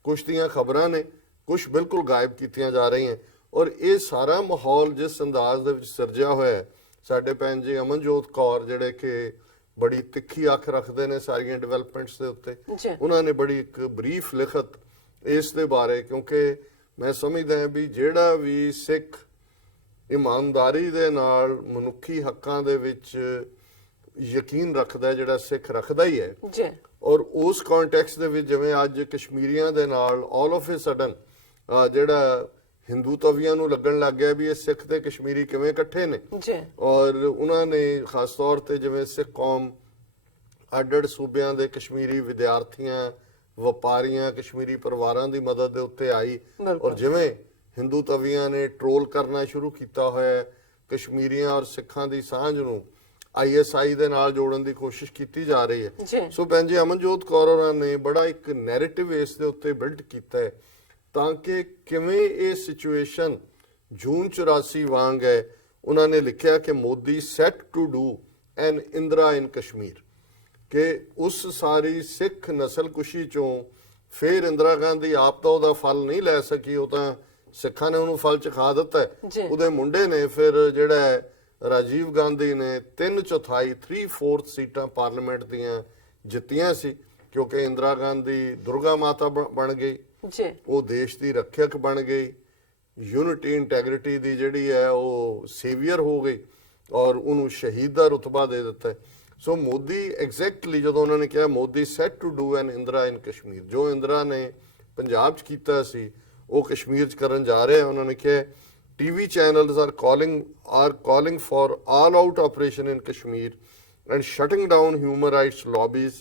कुछ दियां खबरां ने ਕੁਝ ਬਿਲਕੁਲ ਗਾਇਬ ਕੀਤੀਆਂ ਜਾ ਰਹੀਆਂ। ਔਰ ਇਹ ਸਾਰਾ ਮਾਹੌਲ ਜਿਸ ਅੰਦਾਜ਼ ਦੇ ਵਿੱਚ ਸਿਰਜਿਆ ਹੋਇਆ ਹੈ, ਸਾਡੇ ਭੈਣ ਜੀ ਅਮਨਜੋਤ ਕੌਰ ਜਿਹੜੇ ਕਿ ਬੜੀ ਤਿੱਖੀ ਅੱਖ ਰੱਖਦੇ ਨੇ ਸਾਰੀਆਂ ਡਿਵੈਲਪਮੈਂਟਸ ਦੇ ਉੱਤੇ, ਉਹਨਾਂ ਨੇ ਬੜੀ ਇੱਕ ਬਰੀਫ ਲਿਖਤ ਇਸ ਦੇ ਬਾਰੇ, ਕਿਉਂਕਿ ਮੈਂ ਸਮਝਦਾ ਹਾਂ ਵੀ ਜਿਹੜਾ ਵੀ ਸਿੱਖ ਇਮਾਨਦਾਰੀ ਦੇ ਨਾਲ ਮਨੁੱਖੀ ਹੱਕਾਂ ਦੇ ਵਿੱਚ ਯਕੀਨ ਰੱਖਦਾ, ਜਿਹੜਾ ਸਿੱਖ ਰੱਖਦਾ ਹੀ ਹੈ, ਔਰ ਉਸ ਕੰਟੈਕਸਟ ਦੇ ਵਿੱਚ ਜਿਵੇਂ ਅੱਜ ਕਸ਼ਮੀਰੀਆਂ ਦੇ ਨਾਲ ਆਲ ਆਫ ਏ ਸਡਨ ਜਿਹੜਾ ਹਿੰਦੂ ਤਵੀਆਂ ਨੂੰ ਲੱਗਣ ਲੱਗ ਗਿਆ ਵੀ ਇਹ ਸਿੱਖ ਤੇ ਕਸ਼ਮੀਰੀ ਕਿਵੇਂ ਇਕੱਠੇ ਨੇ, ਔਰ ਉਹਨਾਂ ਨੇ ਖਾਸ ਤੌਰ ਤੇ ਜਿਵੇਂ ਸਿੱਖ ਕੌਮ ਅੱਡ-ਅੱਡ ਸੂਬਿਆਂ ਦੇ ਕਸ਼ਮੀਰੀ ਵਿਦਿਆਰਥੀਆਂ, ਵਪਾਰੀਆਂ, ਕਸ਼ਮੀਰੀ ਪਰਿਵਾਰਾਂ ਦੀ ਮਦਦ ਦੇ ਉੱਤੇ ਆਈ, ਔਰ ਜਿਵੇਂ ਹਿੰਦੂ ਤਵੀਆਂ ਨੇ ਟਰੋਲ ਕਰਨਾ ਸ਼ੁਰੂ ਕੀਤਾ ਹੋਇਆ ਕਸ਼ਮੀਰੀਆਂ ਔਰ ਸਿੱਖਾਂ ਦੀ ਸਾਂਝ ਨੂੰ ISI ਦੇ ਨਾਲ ਜੋੜਨ ਦੀ ਕੋਸ਼ਿਸ਼ ਕੀਤੀ ਜਾ ਰਹੀ ਹੈ। ਸੋ ਭੈਣ ਜੀ ਅਮਨਜੋਤ ਕੌਰ ਹੋਰਾਂ ਨੇ ਬੜਾ ਇੱਕ ਨੈਰੇਟਿਵ ਇਸ ਦੇ ਉੱਤੇ ਬਿਲਡ ਕੀਤਾ ਹੈ ਤਾਂ ਕਿ ਕਿਵੇਂ ਇਹ ਸਿਚੁਏਸ਼ਨ ਜੂਨ 84 ਵਾਂਗ ਹੈ। ਉਹਨਾਂ ਨੇ ਲਿਖਿਆ ਕਿ ਮੋਦੀ ਸੈਟ ਟੂ ਡੂ ਐਨ ਇੰਦਰਾ ਇਨ ਕਸ਼ਮੀਰ, ਕਿ ਉਸ ਸਾਰੀ ਸਿੱਖ ਨਸਲਕੁਸ਼ੀ ਚੋਂ ਫਿਰ ਇੰਦਰਾ ਗਾਂਧੀ ਆਪ ਤਾਂ ਉਹਦਾ ਫਲ ਨਹੀਂ ਲੈ ਸਕੀ, ਉਹ ਤਾਂ ਸਿੱਖਾਂ ਨੇ ਉਹਨੂੰ ਫਲ ਚਖਾ ਦਿੱਤਾ ਹੈ। ਉਹਦੇ ਮੁੰਡੇ ਨੇ ਫਿਰ ਜਿਹੜਾ ਰਾਜੀਵ ਗਾਂਧੀ ਨੇ 3/4 ਸੀਟਾਂ ਪਾਰਲੀਮੈਂਟ ਦੀਆਂ ਜਿੱਤੀਆਂ ਸੀ, ਕਿਉਂਕਿ ਇੰਦਰਾ ਗਾਂਧੀ ਦੁਰਗਾ ਮਾਤਾ ਬਣ ਗਈ, ਉਹ ਦੇਸ਼ ਦੀ ਰੱਖਿਅਕ ਬਣ ਗਈ, ਯੂਨਿਟੀ ਇੰਟੈਗ੍ਰਿਟੀ ਦੀ ਜਿਹੜੀ ਹੈ ਉਹ ਸੇਵੀਅਰ ਹੋ ਗਈ, ਔਰ ਉਹਨੂੰ ਸ਼ਹੀਦ ਦਾ ਰੁਤਬਾ ਦੇ ਦਿੱਤਾ। ਸੋ ਮੋਦੀ ਐਗਜ਼ੈਕਟਲੀ ਜਦੋਂ ਉਹਨਾਂ ਨੇ ਕਿਹਾ ਮੋਦੀ ਸੈਟ ਟੂ ਡੂ ਐਨ ਇੰਦਰਾ ਇਨ ਕਸ਼ਮੀਰ, ਜੋ ਇੰਦਰਾ ਨੇ ਪੰਜਾਬ 'ਚ ਕੀਤਾ ਸੀ ਉਹ ਕਸ਼ਮੀਰ 'ਚ ਕਰਨ ਜਾ ਰਹੇ ਆ। ਉਹਨਾਂ ਨੇ ਕਿਹਾ TV channels are calling for all-out operation in Kashmir and shutting down human rights lobbies,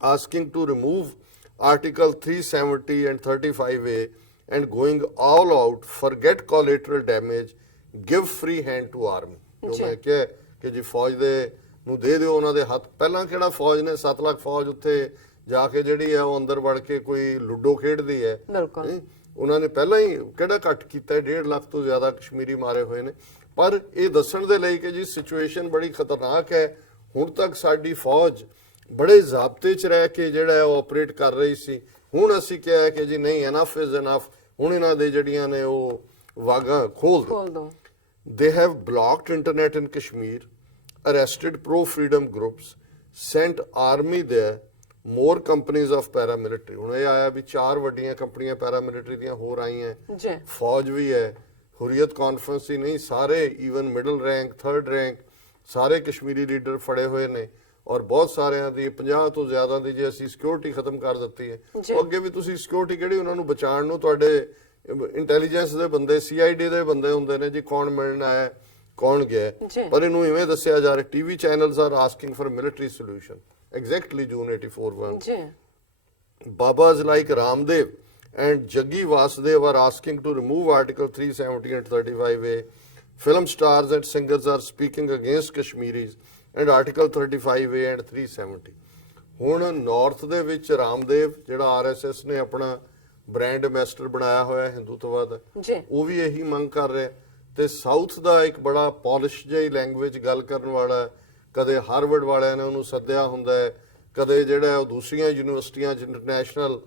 asking to remove Article 370 and 35A and going all out, forget collateral damage, give free hand to army. ਜੋ ਮੈਂ ਕਿਹਾ ਕਿ ਜੀ ਫੌਜ ਦੇ ਨੂੰ ਦੇ ਦਿਓ ਉਹਨਾਂ ਦੇ ਹੱਥ। ਪਹਿਲਾਂ ਕਿਹੜਾ ਫੌਜ ਨੇ 7 ਲੱਖ ਫੌਜ ਉੱਥੇ ਜਾ ਕੇ ਜਿਹੜੀ ਹੈ ਉਹ ਅੰਦਰ ਵੜ ਕੇ ਕੋਈ ਲੁੱਡੋ ਖੇਡਦੀ ਹੈ, ਉਹਨਾਂ ਨੇ ਪਹਿਲਾਂ ਹੀ ਕਿਹੜਾ ਘੱਟ ਕੀਤਾ, 1.5 ਲੱਖ ਤੋਂ ਜ਼ਿਆਦਾ ਕਸ਼ਮੀਰੀ ਮਾਰੇ ਹੋਏ ਨੇ। ਪਰ ਇਹ ਦੱਸਣ ਦੇ ਲਈ ਕਿ ਜੀ ਸਿਚੁਏਸ਼ਨ ਬੜੀ ਖਤਰਨਾਕ ਹੈ, ਹੁਣ ਤੱਕ ਸਾਡੀ ਫੌਜ ਬੜੇ ਜ਼ਾਬਤੇ 'ਚ ਰਹਿ ਕੇ ਜਿਹੜਾ ਹੈ ਉਹ ਆਪਰੇਟ ਕਰ ਰਹੀ ਸੀ, ਹੁਣ ਅਸੀਂ ਕਿਹਾ ਕਿ ਜੀ ਨਹੀਂ, ਇਨਫ ਇਜ਼ ਇਨਫ, ਹੁਣ ਇਹਨਾਂ ਦੇ ਜਿਹੜੀਆਂ ਨੇ ਉਹ ਵਾਗਾਂ ਖੋਲ ਦਿਓ। They have blocked internet in Kashmir, arrested pro-freedom groups, sent army there, more companies of paramilitary। ਹੁਣ ਇਹ ਆਇਆ ਵੀ 4 ਵੱਡੀਆਂ ਕੰਪਨੀਆਂ ਪੈਰਾਮਿਲਟਰੀ ਦੀਆਂ ਹੋਰ ਆਈਆਂ, ਫੌਜ ਵੀ ਹੈ, ਹੁਰੀਅਤ ਕਾਨਫਰੰਸ ਹੀ ਨਹੀਂ, ਸਾਰੇ even middle rank, 3rd rank ਸਾਰੇ ਕਸ਼ਮੀਰੀ ਲੀਡਰ ਫੜੇ ਹੋਏ ਨੇ, ਔਰ ਬਹੁਤ ਸਾਰਿਆਂ ਦੀ 50 ਤੋਂ ਜ਼ਿਆਦਾ ਦੀ ਜੇ ਅਸੀਂ ਸਿਕਿਉਰਿਟੀ ਖਤਮ ਕਰ ਦਿੱਤੀ ਹੈ। ਉਹ ਅੱਗੇ ਵੀ ਤੁਸੀਂ ਸਿਕਿਉਰਿਟੀ ਕਿਹੜੀ ਉਹਨਾਂ ਨੂੰ ਬਚਾਉਣ ਨੂੰ ਤੁਹਾਡੇ ਇੰਟੈਲੀਜੈਂਸ ਦੇ ਬੰਦੇ, CID ਦੇ ਬੰਦੇ ਹੁੰਦੇ ਨੇ ਜੀ, ਕੌਣ ਮਿਲਣ ਆਇਆ ਕੌਣ ਗਿਆ, ਪਰ ਇਹਨੂੰ ਇਵੇਂ ਦੱਸਿਆ ਜਾ ਰਿਹਾ TV channels R asking for military solution. Exactly June 84 one. Babas like Ramdev and Jaggi Vasudev are asking to remove Article 370 and 35A. Film stars and singers are speaking against Kashmiris and Article 35A and 370. ਹੁਣ ਨਾਰਥ ਦੇ ਵਿੱਚ ਰਾਮਦੇਵ ਜਿਹੜਾ RSS ਨੇ ਆਪਣਾ ਬ੍ਰਾਂਡ ਐਮਬੈਸਡਰ ਬਣਾਇਆ ਹੋਇਆ ਹਿੰਦੂਤਵਾ ਦਾ, ਉਹ ਵੀ ਇਹੀ ਮੰਗ ਕਰ ਰਿਹਾ, ਤੇ ਸਾਊਥ ਦਾ ਇੱਕ ਬੜਾ ਪੋਲਿਸ਼ ਜਿਹੀ ਲੈਂਗੁਏਜ ਗੱਲ ਕਰਨ ਵਾਲਾ, ਕਦੇ ਹਾਰਵਰਡ ਵਾਲਿਆਂ ਨੇ ਉਹਨੂੰ ਸੱਦਿਆ ਹੁੰਦਾ ਹੈ, ਕਦੇ ਜਿਹੜਾ ਉਹ ਦੂਸਰੀਆਂ ਯੂਨੀਵਰਸਿਟੀਆਂ 'ਚ ਇੰਟਰਨੈਸ਼ਨਲ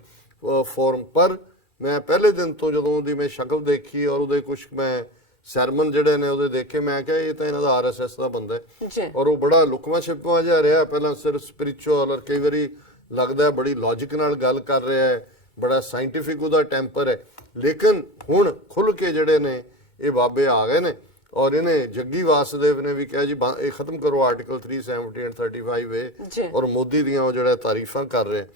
ਫੋਰਮ। ਪਰ ਮੈਂ ਪਹਿਲੇ ਦਿਨ ਤੋਂ ਜਦੋਂ ਉਹਦੀ ਮੈਂ ਸ਼ਕਲ ਦੇਖੀ ਔਰ ਉਹਦੇ ਕੁਝ ਮੈਂ ਸਰਮਨ ਜਿਹੜੇ ਨੇ ਉਹਦੇ ਦੇਖੇ, ਮੈਂ ਕਿਹਾ ਇਹ ਤਾਂ ਇਹਨਾਂ ਦਾ RSS ਦਾ ਬੰਦਾ ਹੈ, ਔਰ ਉਹ ਬੜਾ ਲੁਕਵਾਂ ਛਿਪਵਾਂ ਜਿਹਾ ਰਿਹਾ। ਪਹਿਲਾਂ ਸਿਰਫ ਸਪਿਰਿਚੁਅਲ, ਔਰ ਕਈ ਵਾਰੀ ਲੱਗਦਾ ਬੜੀ ਲੌਜਿਕ ਨਾਲ ਗੱਲ ਕਰ ਰਿਹਾ ਹੈ, ਬੜਾ ਸਾਇੰਟੀਫਿਕ ਉਹਦਾ ਟੈਂਪਰ ਹੈ, ਲੇਕਿਨ ਹੁਣ ਖੁੱਲ ਕੇ ਜਿਹੜੇ ਨੇ ਇਹ ਬਾਬੇ ਆ ਗਏ ਨੇ, ਔਰ ਇਹਨੇ ਜੱਗੀ ਵਾਸਦੇਵ ਨੇ ਵੀ ਕਿਹਾ ਜੀ ਇਹ ਖਤਮ ਕਰੋ ਆਰਟੀਕਲ 370 ਐਂਡ 35A, ਔਰ ਮੋਦੀ ਦੀਆਂ ਉਹ ਜਿਹੜਾ ਤਾਰੀਫਾਂ ਕਰ ਰਹੇ।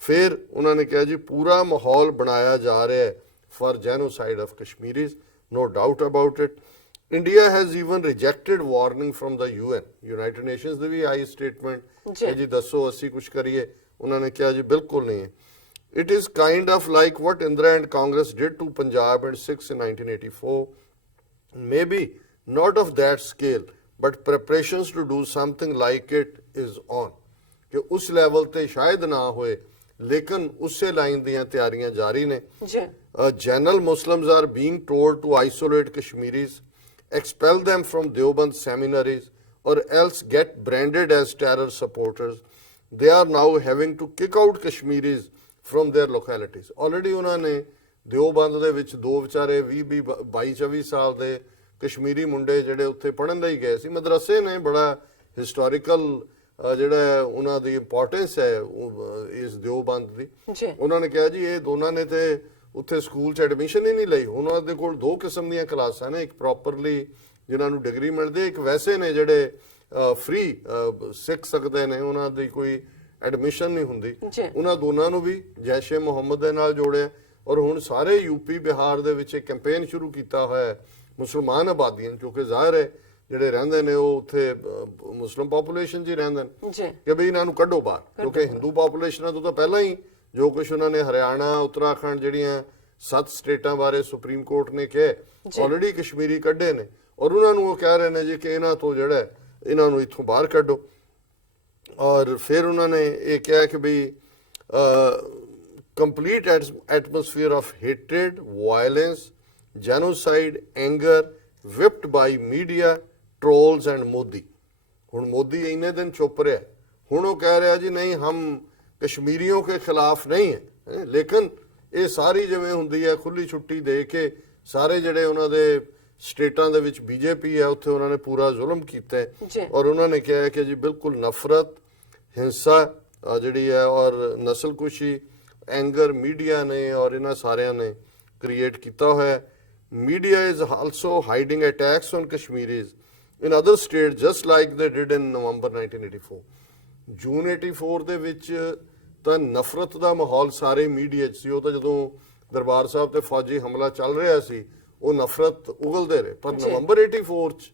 ਫਿਰ ਉਹਨਾਂ ਨੇ ਕਿਹਾ ਜੀ ਪੂਰਾ ਮਾਹੌਲ ਬਣਾਇਆ ਜਾ ਰਿਹਾ ਹੈ for genocide of Kashmiris, no doubt about it. India has even rejected warning from the UN. United Nations ਦੇ ਵੀ ਆਈ ਸਟੇਟਮੈਂਟ ਕਿ ਜੀ ਦੱਸੋ ਅਸੀਂ ਕੁਝ ਕਰੀਏ, ਉਹਨਾਂ ਨੇ ਕਿਹਾ ਜੀ ਬਿਲਕੁਲ ਨਹੀਂ। It is kind of like what Indira and Congress did to Punjab and Sikhs in 1984. Maybe not of that scale, but preparations to do something like it is on. ਕਿ ਉਸ ਲੈਵਲ ਤੇ ਸ਼ਾਇਦ ਨਾ ਹੋਏ, ਲੇਕਿਨ ਉਸੇ ਲਾਈਨ ਦੀਆਂ ਤਿਆਰੀਆਂ ਜਾਰੀ ਨੇ। General Muslims are being told to isolate Kashmiris, expel them from Deoband seminaries, or else get branded as terror supporters. They are now having to kick out Kashmiris from their localities. Already ਉਹਨਾਂ ਨੇ ਦਿਓਬੰਦ ਦੇ ਵਿੱਚ ਦੋ ਵਿਚਾਰੇ 22 ਸਾਲ ਦੇ ਕਸ਼ਮੀਰੀ ਮੁੰਡੇ ਜਿਹੜੇ ਉੱਥੇ ਪੜ੍ਹਨ ਲਈ ਗਏ ਸੀ। ਮਦਰਸੇ ਨੇ ਬੜਾ ਹਿਸਟੋਰੀਕਲ ਜਿਹੜਾ ਉਹਨਾਂ ਦੀ ਇੰਪੋਰਟੈਂਸ ਹੈ ਇਸ ਦਿਓਬੰਦ ਦੀ। ਉਹਨਾਂ ਨੇ ਕਿਹਾ ਜੀ ਇਹ ਦੋਨਾਂ ਨੇ ਤੇ ਉੱਥੇ ਸਕੂਲ 'ਚ ਐਡਮਿਸ਼ਨ ਹੀ ਨਹੀਂ ਲਈ। ਉਹਨਾਂ ਦੇ ਕੋਲ ਦੋ ਕਿਸਮ ਦੀਆਂ ਕਲਾਸਾਂ ਨੇ, ਇੱਕ ਪ੍ਰੋਪਰਲੀ ਜਿਨ੍ਹਾਂ ਨੂੰ ਡਿਗਰੀ ਮਿਲਦੀ, ਇੱਕ ਵੈਸੇ ਨੇ ਜਿਹੜੇ ਫ੍ਰੀ ਸਿੱਖ ਸਕਦੇ ਨੇ, ਉਹਨਾਂ ਦੀ ਕੋਈ ਐਡਮਿਸ਼ਨ ਨਹੀਂ ਹੁੰਦੀ। ਉਹਨਾਂ ਦੋਨਾਂ ਨੂੰ ਵੀ ਜੈਸ਼ੇ ਮੁਹੰਮਦ ਦੇ ਨਾਲ ਜੋੜਿਆ ਔਰ ਹੁਣ ਸਾਰੇ ਯੂਪੀ ਬਿਹਾਰ ਦੇ ਵਿੱਚ ਇੱਕ ਕੈਂਪੇਨ ਸ਼ੁਰੂ ਕੀਤਾ ਹੋਇਆ ਹੈ ਮੁਸਲਮਾਨ ਆਬਾਦੀਆਂ, ਕਿਉਂਕਿ ਜ਼ਾਹਿਰ ਹੈ ਜਿਹੜੇ ਰਹਿੰਦੇ ਨੇ ਉਹ ਉੱਥੇ ਮੁਸਲਿਮ ਪਾਪੂਲੇਸ਼ਨ 'ਚ ਹੀ ਰਹਿੰਦੇ ਨੇ, ਕਿ ਬਈ ਇਹਨਾਂ ਨੂੰ ਕੱਢੋ ਬਾਹਰ, ਕਿਉਂਕਿ ਹਿੰਦੂ ਪਾਪੂਲੇਸ਼ਨਾਂ ਤੋਂ ਤਾਂ ਪਹਿਲਾਂ ਹੀ ਜੋ ਕੁਛ ਉਹਨਾਂ ਨੇ ਹਰਿਆਣਾ, ਉੱਤਰਾਖੰਡ ਜਿਹੜੀਆਂ 7 ਸਟੇਟਾਂ ਬਾਰੇ ਸੁਪਰੀਮ ਕੋਰਟ ਨੇ ਕਿਹਾ ਆਲਰੇਡੀ ਕਸ਼ਮੀਰੀ ਕੱਢੇ ਨੇ ਔਰ ਉਹਨਾਂ ਨੂੰ ਉਹ ਕਹਿ ਰਹੇ ਨੇ ਜੀ ਕਿ ਇਹਨਾਂ ਤੋਂ ਜਿਹੜਾ ਇਹਨਾਂ ਨੂੰ ਇੱਥੋਂ ਬਾਹਰ ਕੱਢੋ। ਔਰ ਫਿਰ ਉਹਨਾਂ ਨੇ ਇਹ ਕਿਹਾ ਕਿ ਬਈ complete atmosphere of hatred, violence, genocide, anger, whipped by media, trolls and Modi। ਹੁਣ ਮੋਦੀ ਇੰਨੇ ਦਿਨ ਚੁੱਪ ਰਿਹਾ, ਹੁਣ ਉਹ ਕਹਿ ਰਿਹਾ ਜੀ ਨਹੀਂ ਹਮ ਕਸ਼ਮੀਰੀਆਂ ਕੇ ਖਿਲਾਫ ਨਹੀਂ ਹੈ, ਲੇਕਿਨ ਇਹ ਸਾਰੀ ਜਿਵੇਂ ਹੁੰਦੀ ਹੈ ਖੁੱਲੀ ਛੁੱਟੀ ਦੇ ਕੇ ਸਾਰੇ ਜਿਹੜੇ ਉਹਨਾਂ ਦੇ ਸਟੇਟਾਂ ਦੇ ਵਿੱਚ ਬੀਜੇਪੀ ਹੈ ਉੱਥੇ ਉਹਨਾਂ ਨੇ ਪੂਰਾ ਜ਼ੁਲਮ ਕੀਤਾ ਹੈ ਔਰ ਉਹਨਾਂ ਨੇ ਕਿਹਾ ਕਿ ਜੀ ਬਿਲਕੁਲ ਨਫ਼ਰਤ, ਹਿੰਸਾ ਜਿਹੜੀ ਹੈ ਔਰ ਨਸਲਕੁਸ਼ੀ, ਐਂਗਰ ਮੀਡੀਆ ਨੇ ਔਰ ਇਹਨਾਂ ਸਾਰਿਆਂ ਨੇ ਕ੍ਰੀਏਟ ਕੀਤਾ ਹੋਇਆ। Media is also hiding attacks on Kashmiris in other states just like they did in November 1984। ਜੂਨ 84 ਦੇ ਵਿੱਚ ਤਾਂ ਨਫ਼ਰਤ ਦਾ ਮਾਹੌਲ ਸਾਰੇ ਮੀਡੀਆ 'ਚ ਸੀ। ਉਹ ਤਾਂ ਜਦੋਂ ਦਰਬਾਰ ਸਾਹਿਬ ਤੇ ਫੌਜੀ ਹਮਲਾ ਚੱਲ ਰਿਹਾ ਸੀ ਉਹ ਨਫ਼ਰਤ ਉਗਲਦੇ ਰਹੇ, ਪਰ ਨਵੰਬਰ 84 'ਚ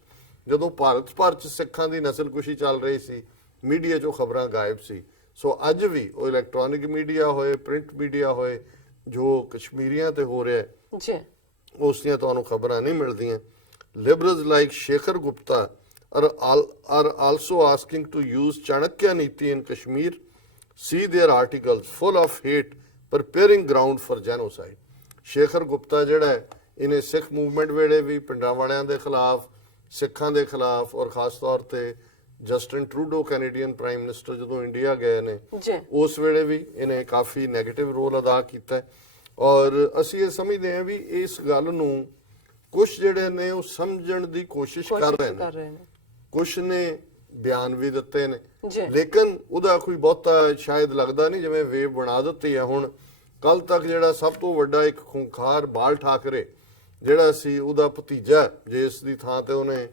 ਜਦੋਂ ਭਾਰਤ ਭਰ 'ਚ ਸਿੱਖਾਂ ਦੀ ਨਸਲਕੁਸ਼ੀ ਚੱਲ ਰਹੀ ਸੀ ਮੀਡੀਆ 'ਚੋਂ ਖਬਰਾਂ ਗਾਇਬ ਸੀ। ਸੋ ਅੱਜ ਵੀ ਉਹ ਇਲੈਕਟ੍ਰੋਨਿਕ ਮੀਡੀਆ ਹੋਏ, ਪ੍ਰਿੰਟ ਮੀਡੀਆ ਹੋਏ, ਜੋ ਕਸ਼ਮੀਰੀਆਂ ਤੇ ਹੋ ਰਿਹਾ ਉਸ ਦੀਆਂ ਤੁਹਾਨੂੰ ਖਬਰਾਂ ਨਹੀਂ ਮਿਲਦੀਆਂ। Liberals like Shekhar Gupta are also asking to use Chanakya Niti in Kashmir। See their articles full of hate, preparing ground for genocide। Shekhar Gupta ਜਿਹੜਾ ਹੈ ਇਹਨੇ ਸਿੱਖ ਮੂਵਮੈਂਟ ਵੇਲੇ ਵੀ ਪਿੰਡਾਂ ਵਾਲਿਆਂ ਦੇ ਖਿਲਾਫ, ਸਿੱਖਾਂ ਦੇ ਖਿਲਾਫ ਔਰ ਖਾਸ ਤੌਰ ਤੇ Justin Trudeau Canadian prime minister ਜਦੋਂ ਇੰਡੀਆ ਗਏ ਨੇ ਉਸ ਵੇਲੇ ਵੀ ਇਹਨੇ ਕਾਫੀ ਨੈਗੇਟਿਵ ਰੋਲ ਅਦਾ ਕੀਤਾ ਔਰ ਅਸੀਂ ਇਹ ਸਮਝਦੇ ਹਾਂ ਵੀ ਇਸ ਗੱਲ ਨੂੰ ਕੁਝ ਜਿਹੜੇ ਨੇ ਉਹ ਸਮਝਣ ਦੀ ਕੋਸ਼ਿਸ਼ ਕਰ ਰਹੇ ਨੇ, ਕੁਝ ਨੇ ਬਿਆਨ ਵੀ ਦਿੱਤੇ ਨੇ, ਲੇਕਿਨ ਉਹਦਾ ਕੋਈ ਬਹੁਤਾ ਸ਼ਾਇਦ ਲੱਗਦਾ ਨਹੀਂ ਜਿਵੇਂ ਵੇਵ ਬਣਾ ਦਿੱਤੀ ਹੈ। ਹੁਣ ਕੱਲ ਤੱਕ ਜਿਹੜਾ ਸਭ ਤੋਂ ਵੱਡਾ ਇੱਕ ਖੂੰਖਾਰ ਬਾਲ ਠਾਕਰੇ ਜਿਹੜਾ ਸੀ ਉਹਦਾ ਭਤੀਜਾ ਜਿਸ ਦੀ ਥਾਂ ਤੇ ਉਹਨੇ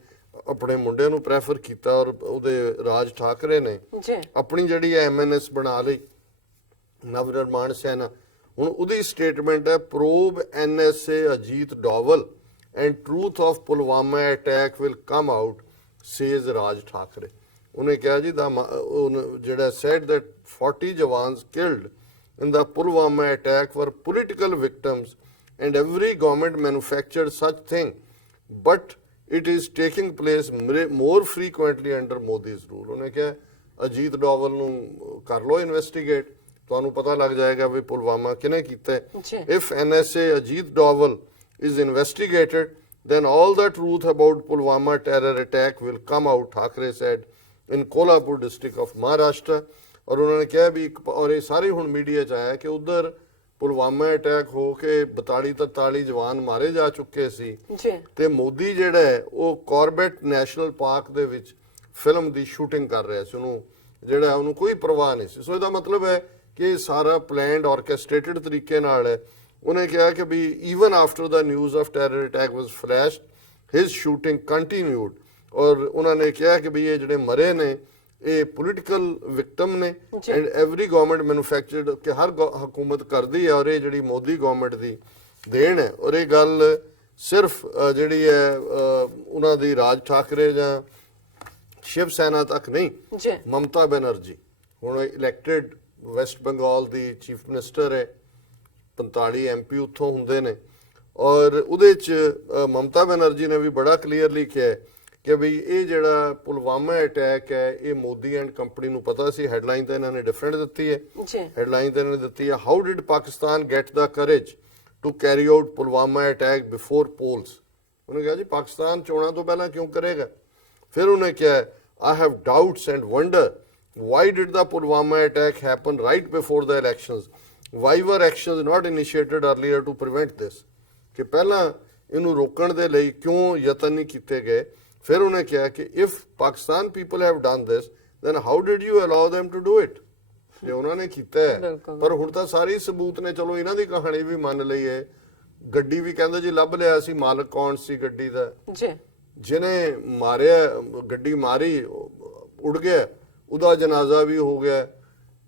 ਆਪਣੇ ਮੁੰਡੇ ਨੂੰ ਪ੍ਰੈਫਰ ਕੀਤਾ ਔਰ ਉਹਦੇ ਰਾਜ ਠਾਕਰੇ ਨੇ ਆਪਣੀ ਜਿਹੜੀ MNS ਬਣਾ ਲਈ ਨਵ ਨਿਰਮਾਣ ਸੈਨਾ। ਹੁਣ ਉਹਦੀ ਸਟੇਟਮੈਂਟ ਹੈ probe NSA Ajit Doval and truth of Pulwama attack will come out says Raj Thackeray. ਉਹਨੇ ਕਿਹਾ ਜੀ ਜਿਹੜਾ said that 40 ਜਵਾਨਸ killed in the Pulwama attack were political victims and every government manufactured such thing, but it is taking place more frequently under Modi's rule। ਉਹਨੇ ਕਿਹਾ ਅਜੀਤ ਡੋਵਲ ਨੂੰ ਕਰ ਲੋ ਇਨਵੈਸਟੀਗੇਟ, ਤੁਹਾਨੂੰ ਪਤਾ ਲੱਗ ਜਾਏਗਾ ਵੀ ਪੁਲਵਾਮਾ ਕਿਹਨੇ ਕੀਤਾ ਹੈ। If NSA Ajit Doval is investigated, then all the truth about Pulwama terror attack will come out, Thackeray said in Kolhapur district of Maharashtra। ਔਰ ਉਹਨਾਂ ਨੇ ਕਿਹਾ ਵੀ ਔਰ ਇਹ ਸਾਰੇ ਹੁਣ ਮੀਡੀਆ 'ਚ ਆਇਆ ਕਿ ਉਧਰ ਪੁਲਵਾਮਾ ਅਟੈਕ ਹੋ ਕੇ 42-43 ਜਵਾਨ ਮਾਰੇ ਜਾ ਚੁੱਕੇ ਸੀ ਤੇ ਮੋਦੀ ਜਿਹੜਾ ਹੈ ਉਹ ਕਾਰਬੇਟ ਨੈਸ਼ਨਲ ਪਾਰਕ ਦੇ ਵਿੱਚ ਫਿਲਮ ਦੀ ਸ਼ੂਟਿੰਗ ਕਰ ਰਿਹਾ ਸੀ। ਉਹਨੂੰ ਜਿਹੜਾ ਉਹਨੂੰ ਕੋਈ ਪਰਵਾਹ ਨਹੀਂ ਸੀ। ਸੋ ਇਹਦਾ ਮਤਲਬ ਹੈ ਕਿ ਇਹ ਸਾਰਾ ਪਲੈਨਡ ਆਰਕੈਸਟ੍ਰੇਟਡ ਤਰੀਕੇ ਨਾਲ ਹੈ। ਉਹਨੇ ਕਿਹਾ ਕਿ ਵੀ even after the news of terror attack was flashed his shooting continued. ਔਰ ਉਹਨਾਂ ਨੇ ਕਿਹਾ ਕਿ ਵੀ ਇਹ ਜਿਹੜੇ ਮਰੇ ਨੇ ਇਹ ਪੋਲੀਟੀਕਲ ਵਿਕਟਮ ਨੇ ਐਂਡ ਐਵਰੀ ਗਵਰਨਮੈਂਟ ਮੈਨੂਫੈਕਚਰਡ ਕਿ ਹਰ ਹਕੂਮਤ ਕਰਦੀ ਹੈ ਔਰ ਇਹ ਜਿਹੜੀ ਮੋਦੀ ਗਵਰਨਮੈਂਟ ਦੀ ਦੇਣ ਹੈ। ਔਰ ਇਹ ਗੱਲ ਸਿਰਫ ਜਿਹੜੀ ਹੈ ਉਹਨਾਂ ਦੀ ਰਾਜ ਠਾਕਰੇ ਜਾਂ ਸ਼ਿਵ ਸੈਨਾ ਤੱਕ ਨਹੀਂ, ਮਮਤਾ ਬੈਨਰਜੀ ਹੁਣ ਇਲੈਕਟਡ ਵੈਸਟ ਬੰਗਾਲ ਦੀ ਚੀਫ ਮਿਨਿਸਟਰ ਹੈ, 45 MP ਉੱਥੋਂ ਹੁੰਦੇ ਨੇ ਔਰ ਉਹਦੇ 'ਚ ਮਮਤਾ ਬੈਨਰਜੀ ਨੇ ਵੀ ਬੜਾ ਕਲੀਅਰਲੀ ਕਿਹਾ ਕਿ ਵੀ ਇਹ ਜਿਹੜਾ ਪੁਲਵਾਮਾ ਅਟੈਕ ਹੈ ਇਹ ਮੋਦੀ ਐਂਡ ਕੰਪਨੀ ਨੂੰ ਪਤਾ ਸੀ। ਹੈਡਲਾਈਨ ਤਾਂ ਇਹਨਾਂ ਨੇ ਡਿਫਰੈਂਟ ਦਿੱਤੀ ਹੈ, ਹੈਡਲਾਈਨ ਤਾਂ ਇਹਨਾਂ ਨੇ ਦਿੱਤੀ ਹੈ how did Pakistan get the courage to carry out Pulwama attack before polls. ਉਹਨੇ ਕਿਹਾ ਜੀ ਪਾਕਿਸਤਾਨ ਚੋਣਾਂ ਤੋਂ ਪਹਿਲਾਂ ਕਿਉਂ ਕਰੇਗਾ। ਫਿਰ ਉਹਨੇ ਕਿਹਾ I have doubts and wonder why did the Pulwama attack happen right before the elections why were actions not initiated earlier to prevent this? ਕਿ ਪਹਿਲਾਂ ਇਹਨੂੰ ਰੋਕਣ ਦੇ ਲਈ ਕਿਉਂ ਯਤਨ ਨਹੀਂ ਕੀਤੇ ਗਏ? ਫਿਰ ਉਹਨੇ ਕਿਹਾ ਕਿ if Pakistan people have done this, then how did you allow them to do it? ਜੇ ਉਹਨਾਂ ਨੇ ਕੀਤਾ ਹੈ, ਪਰ ਹੁਣ ਤਾਂ ਸਾਰੇ ਸਬੂਤ ਨੇ, ਚਲੋ ਇਹਨਾਂ ਦੀ ਕਹਾਣੀ ਵੀ ਮੰਨ ਲਈਏ। ਗੱਡੀ ਵੀ ਕਹਿੰਦੇ ਜੀ ਲੱਭ ਲਿਆ ਸੀ, ਮਾਲਕ ਕੌਣ ਸੀ ਗੱਡੀ ਦਾ, ਜੀ ਜਿਹਨੇ ਮਾਰਿਆ, ਗੱਡੀ ਮਾਰੀ ਉੜ ਗਿਆ, ਉਹਦਾ ਜਨਾਜ਼ਾ ਵੀ ਹੋ ਗਿਆ।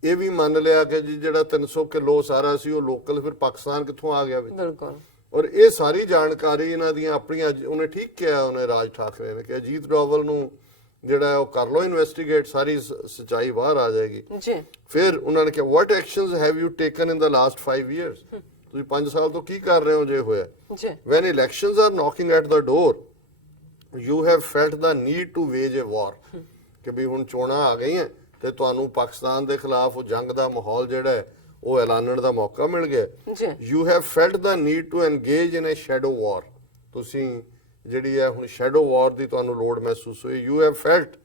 ਇਹ ਵੀ ਮੰਨ ਲਿਆ ਕਿ ਜੀ ਜਿਹੜਾ 300 ਕਿਲੋ ਸਾਰਾ ਸੀ ਉਹ ਲੋਕਲ, ਫਿਰ ਪਾਕਿਸਤਾਨ ਕਿੱਥੋਂ ਆ ਗਿਆ? ਬਿਲਕੁਲ। ਔਰ ਇਹ ਸਾਰੀ ਜਾਣਕਾਰੀ ਇਹਨਾਂ ਦੀਆਂ ਆਪਣੀਆਂ, ਉਹਨੇ ਠੀਕ ਕਿਹਾ, ਉਹਨੇ ਰਾਜ ਠਾਕਰੇ ਨੇ ਕਿ ਅਜੀਤ ਡੋਵਲ ਨੂੰ ਜਿਹੜਾ ਉਹ ਕਰ ਲੋ ਇਨਵੈਸਟੀਗੇਟ, ਸਾਰੀ ਸੱਚਾਈ ਬਾਹਰ ਆ ਜਾਏਗੀ। ਫਿਰ ਉਹਨਾਂ ਨੇ ਕਿਹਾ what actions have you taken in the last 5 years? ਤੁਸੀਂ 5 ਸਾਲ ਤੋਂ ਕੀ ਕਰ ਰਹੇ ਹੋ ਜੇ ਹੋਇਆ? when elections are knocking at the door, you have felt the need to wage a war, ਕਿ ਵੀ ਹੁਣ ਚੋਣਾਂ ਆ ਗਈਆਂ ਤੇ ਤੁਹਾਨੂੰ ਪਾਕਿਸਤਾਨ ਦੇ ਖਿਲਾਫ ਉਹ ਜੰਗ ਦਾ ਮਾਹੌਲ ਜਿਹੜਾ ਹੈ ਉਹ ਐਲਾਨਣ ਦਾ ਮੌਕਾ ਮਿਲ ਗਿਆ। you have felt the need to engage in a shadow war, ਤੁਸੀਂ ਜਿਹੜੀ ਹੈ ਹੁਣ ਸ਼ੈਡੋ ਵਾਰ ਦੀ ਤੁਹਾਨੂੰ ਲੋੜ ਮਹਿਸੂਸ ਹੋਈ। you have felt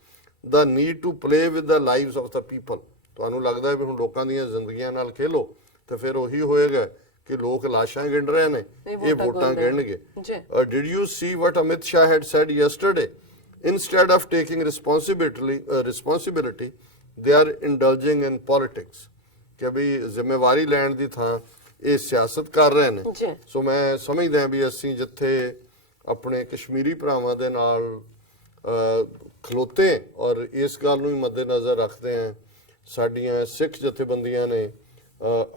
the need to play with the lives of the people, ਤੁਹਾਨੂੰ ਲੱਗਦਾ ਵੀ ਹੁਣ ਲੋਕਾਂ ਦੀਆਂ ਜ਼ਿੰਦਗੀਆਂ ਨਾਲ ਖੇਲੋ ਤੇ ਫਿਰ ਉਹੀ ਹੋਏਗਾ ਕਿ ਲੋਕ ਲਾਸ਼ਾਂ ਗਿਣ ਰਹੇ ਨੇ, ਇਹ ਵੋਟਾਂ ਗਿਣਨਗੇ। did you see what Amit Shah had said yesterday? Instead of taking responsibility, they are indulging in politics, ਕਿ ਵੀ ਜ਼ਿੰਮੇਵਾਰੀ ਲੈਣ ਦੀ ਥਾਂ ਇਹ ਸਿਆਸਤ ਕਰ ਰਹੇ ਨੇ। ਸੋ ਮੈਂ ਸਮਝਦਾ ਵੀ ਅਸੀਂ ਜਿੱਥੇ ਆਪਣੇ ਕਸ਼ਮੀਰੀ ਭਰਾਵਾਂ ਦੇ ਨਾਲ ਖਲੋਤੇ ਔਰ ਇਸ ਗੱਲ ਨੂੰ ਵੀ ਮੱਦੇਨਜ਼ਰ ਰੱਖਦੇ ਹਾਂ, ਸਾਡੀਆਂ ਸਿੱਖ ਜਥੇਬੰਦੀਆਂ ਨੇ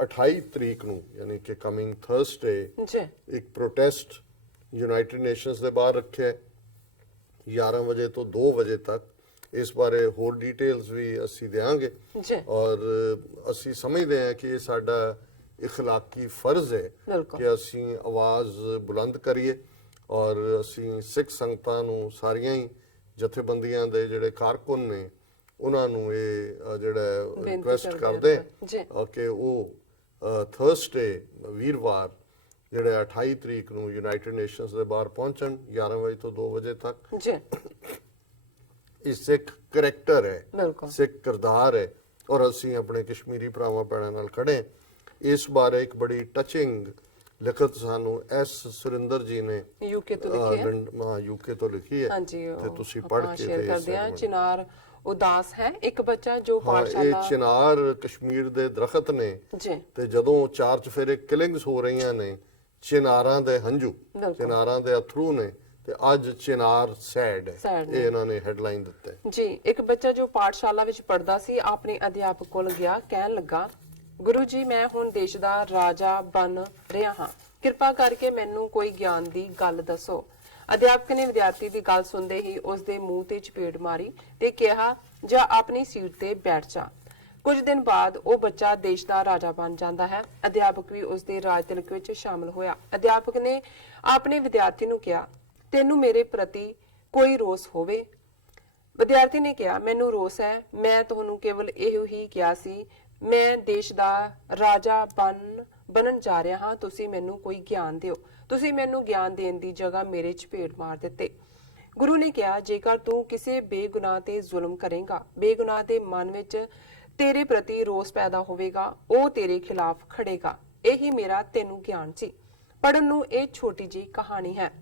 28 ਤਰੀਕ ਨੂੰ ਯਾਨੀ ਕਿ ਕਮਿੰਗ ਥਰਸਡੇ ਇੱਕ ਪ੍ਰੋਟੈਸਟ ਯੂਨਾਈਟਿਡ ਨੇਸ਼ਨਸ ਦੇ ਬਾਹਰ ਰੱਖਿਆ 11 ਵਜੇ ਤੋਂ 2 ਵਜੇ ਤੱਕ। ਇਸ ਬਾਰੇ ਹੋਰ ਡਿਟੇਲਸ ਵੀ ਅਸੀਂ ਦੇਵਾਂਗੇ ਔਰ ਅਸੀਂ ਸਮਝਦੇ ਹਾਂ ਕਿ ਇਹ ਸਾਡਾ ਇਖਲਾਕੀ ਫਰਜ਼ ਹੈ ਕਿ ਅਸੀਂ ਆਵਾਜ਼ ਬੁਲੰਦ ਕਰੀਏ ਔਰ ਅਸੀਂ ਸਿੱਖ ਸੰਗਤਾਂ ਨੂੰ, ਸਾਰੀਆਂ ਹੀ ਜਥੇਬੰਦੀਆਂ ਦੇ ਜਿਹੜੇ ਕਾਰਕੁਨ ਨੇ, ਉਹਨਾਂ ਨੂੰ ਇਹ ਜਿਹੜਾ ਰਿਕੁਐਸਟ ਕਰਦੇ ਕਿ ਉਹ ਥਰਸਡੇ ਵੀਰਵਾਰ ਜਿਹੜੇ 28 ਤਰੀਕ ਨੂੰ ਯੂਨਾਈਟਿਡ ਨੇਸ਼ਨਸ ਦੇ ਬਾਹਰ ਪਹੁੰਚਣ 11 ਵਜੇ ਤੋਂ 2 ਵਜੇ ਤੱਕ। ਇਹ ਸਿੱਖ ਕਰੈਕਟਰ ਹੈ, ਸਿੱਖ ਕਿਰਦਾਰ ਹੈ ਔਰ ਅਸੀਂ ਆਪਣੇ ਕਸ਼ਮੀਰੀ ਭਰਾਵਾਂ ਭੈਣਾਂ ਨਾਲ ਖੜੇ। ਇਸ ਬਾਰੇ ਇੱਕ ਬੜੀ ਟਚਿੰਗ ਲਿਖਤ ਸਾਨੂੰ ਐਸ ਸੁਰਿੰਦਰ ਜੀ ਨੇ ਯੂਕੇ ਤੋਂ ਲਿਖੀ ਹੈ ਤੇ ਤੁਸੀਂ ਪੜ੍ਹ ਕੇ ਸ਼ੇਅਰ ਕਰਦੇ ਆ। ਚਿਨਾਰ ਉਦਾਸ ਹੈ, ਇੱਕ ਬੱਚਾ ਜੋ ਪਾਠਸ਼ਾਲਾ, ਇਹ ਚਿਨਾਰ ਕਸ਼ਮੀਰ ਦੇ ਦਰਖਤ ਨੇ ਤੇ ਜਦੋਂ 4 ਚੁਫੇਰੇ ਕਿਲਿੰਗਸ ਹੋ ਰਹੀਆਂ ਨੇ, ਚਿਨਾਰਾਂ ਦੇ ਹੰਝੂ, ਚਿਨਾਰਾਂ ਦੇ ਅਥਰੂ ਨੇ ਤੇ ਅੱਜ ਚਿਨਾਰ ਸੈਡ ਹੈ, ਇਹ ਇਹਨਾਂ ਨੇ ਹੈਡਲਾਈਨ ਦਿੱਤਾ ਜੀ। ਇੱਕ ਬੱਚਾ ਜੋ ਪਾਠਸ਼ਾਲਾ ਵਿੱਚ ਪੜ੍ਹਦਾ ਸੀ ਆਪਣੇ ਅਧਿਆਪਕ ਕੋਲ ਗਿਆ, ਕਹਿਣ ਲੱਗਾ, ਗੁਰੂ ਜੀ ਮੈਂ ਹੁਣ ਦੇਸ਼ ਦਾ ਰਾਜਾ ਬਣ ਰਿਹਾ ਹਾਂ, ਕਿਰਪਾ ਕਰਕੇ ਮੈਨੂੰ ਕੋਈ ਗਿਆਨ ਦੀ ਗੱਲ ਦੱਸੋ। ਅਧਿਆਪਕ ਨੇ ਵਿਦਿਆਰਥੀ ਦੀ ਗੱਲ ਸੁਣਦੇ ਹੀ ਉਸ ਦੇ ਮੂੰਹ ਤੇ ਚਪੇੜ ਮਾਰੀ ਤੇ ਕਿਹਾ, ਜਾ ਆਪਣੀ ਸੀਟ ਤੇ ਬੈਠ ਜਾ। ਕੁਝ ਦਿਨ ਬਾਅਦ ਉਹ ਬੱਚਾ ਦੇਸ਼ ਦਾ ਰਾਜਾ ਬਣ ਜਾਂਦਾ ਹੈ। ਅਧਿਆਪਕ ਵੀ ਉਸ ਦੇ ਰਾਜ ਤਿਲਕ ਵਿੱਚ ਸ਼ਾਮਲ ਹੋਇਆ। ਅਧਿਆਪਕ ਨੇ ਆਪਣੇ ਵਿਦਿਆਰਥੀ ਨੂੰ ਕਿਹਾ, ਤੈਨੂੰ ਮੇਰੇ ਪ੍ਰਤੀ ਕੋਈ ਰੋਸ ਹੋਵੇ? ਵਿਦਿਆਰਥੀ ਨੇ ਕਿਹਾ, ਮੈਨੂੰ ਰੋਸ ਹੈ, ਮੈਂ ਤੁਹਾਨੂੰ ਕੇਵਲ ਇਹੋ ਹੀ ਕਿਹਾ ਸੀ, ਮੈਂ ਦੇਸ਼ ਦਾ ਰਾਜਾ ਬਣਨ ਜਾ ਰਿਹਾ ਹਾਂ, ਤੁਸੀਂ ਮੈਨੂੰ ਕੋਈ ਗਿਆਨ ਦਿਓ। ਤੁਸੀਂ ਮੈਨੂੰ ਗਿਆਨ ਦੇਣ ਦੀ ਜਗ੍ਹਾ ਮੇਰੇ ਚਪੇੜ ਮਾਰ ਦਿੱਤੇ। ਗੁਰੂ ਨੇ ਕਿਹਾ, ਜੇਕਰ ਤੂੰ ਕਿਸੇ ਬੇਗੁਨਾਹ ਤੇ ਜ਼ੁਲਮ ਕਰੇਗਾ, ਬੇਗੁਨਾਹ ਦੇ ਮਨ ਵਿੱਚ ਤੇਰੇ ਪ੍ਰਤੀ ਰੋਸ ਪੈਦਾ ਹੋਵੇਗਾ, ਉਹ ਤੇਰੇ ਖਿਲਾਫ ਖੜੇਗਾ। ਇਹੀ ਮੇਰਾ ਤੈਨੂੰ ਗਿਆਨ ਸੀ। ਪੜ੍ਹਨ ਨੂੰ ਇਹ ਛੋਟੀ ਜਿਹੀ ਕਹਾਣੀ ਹੈ,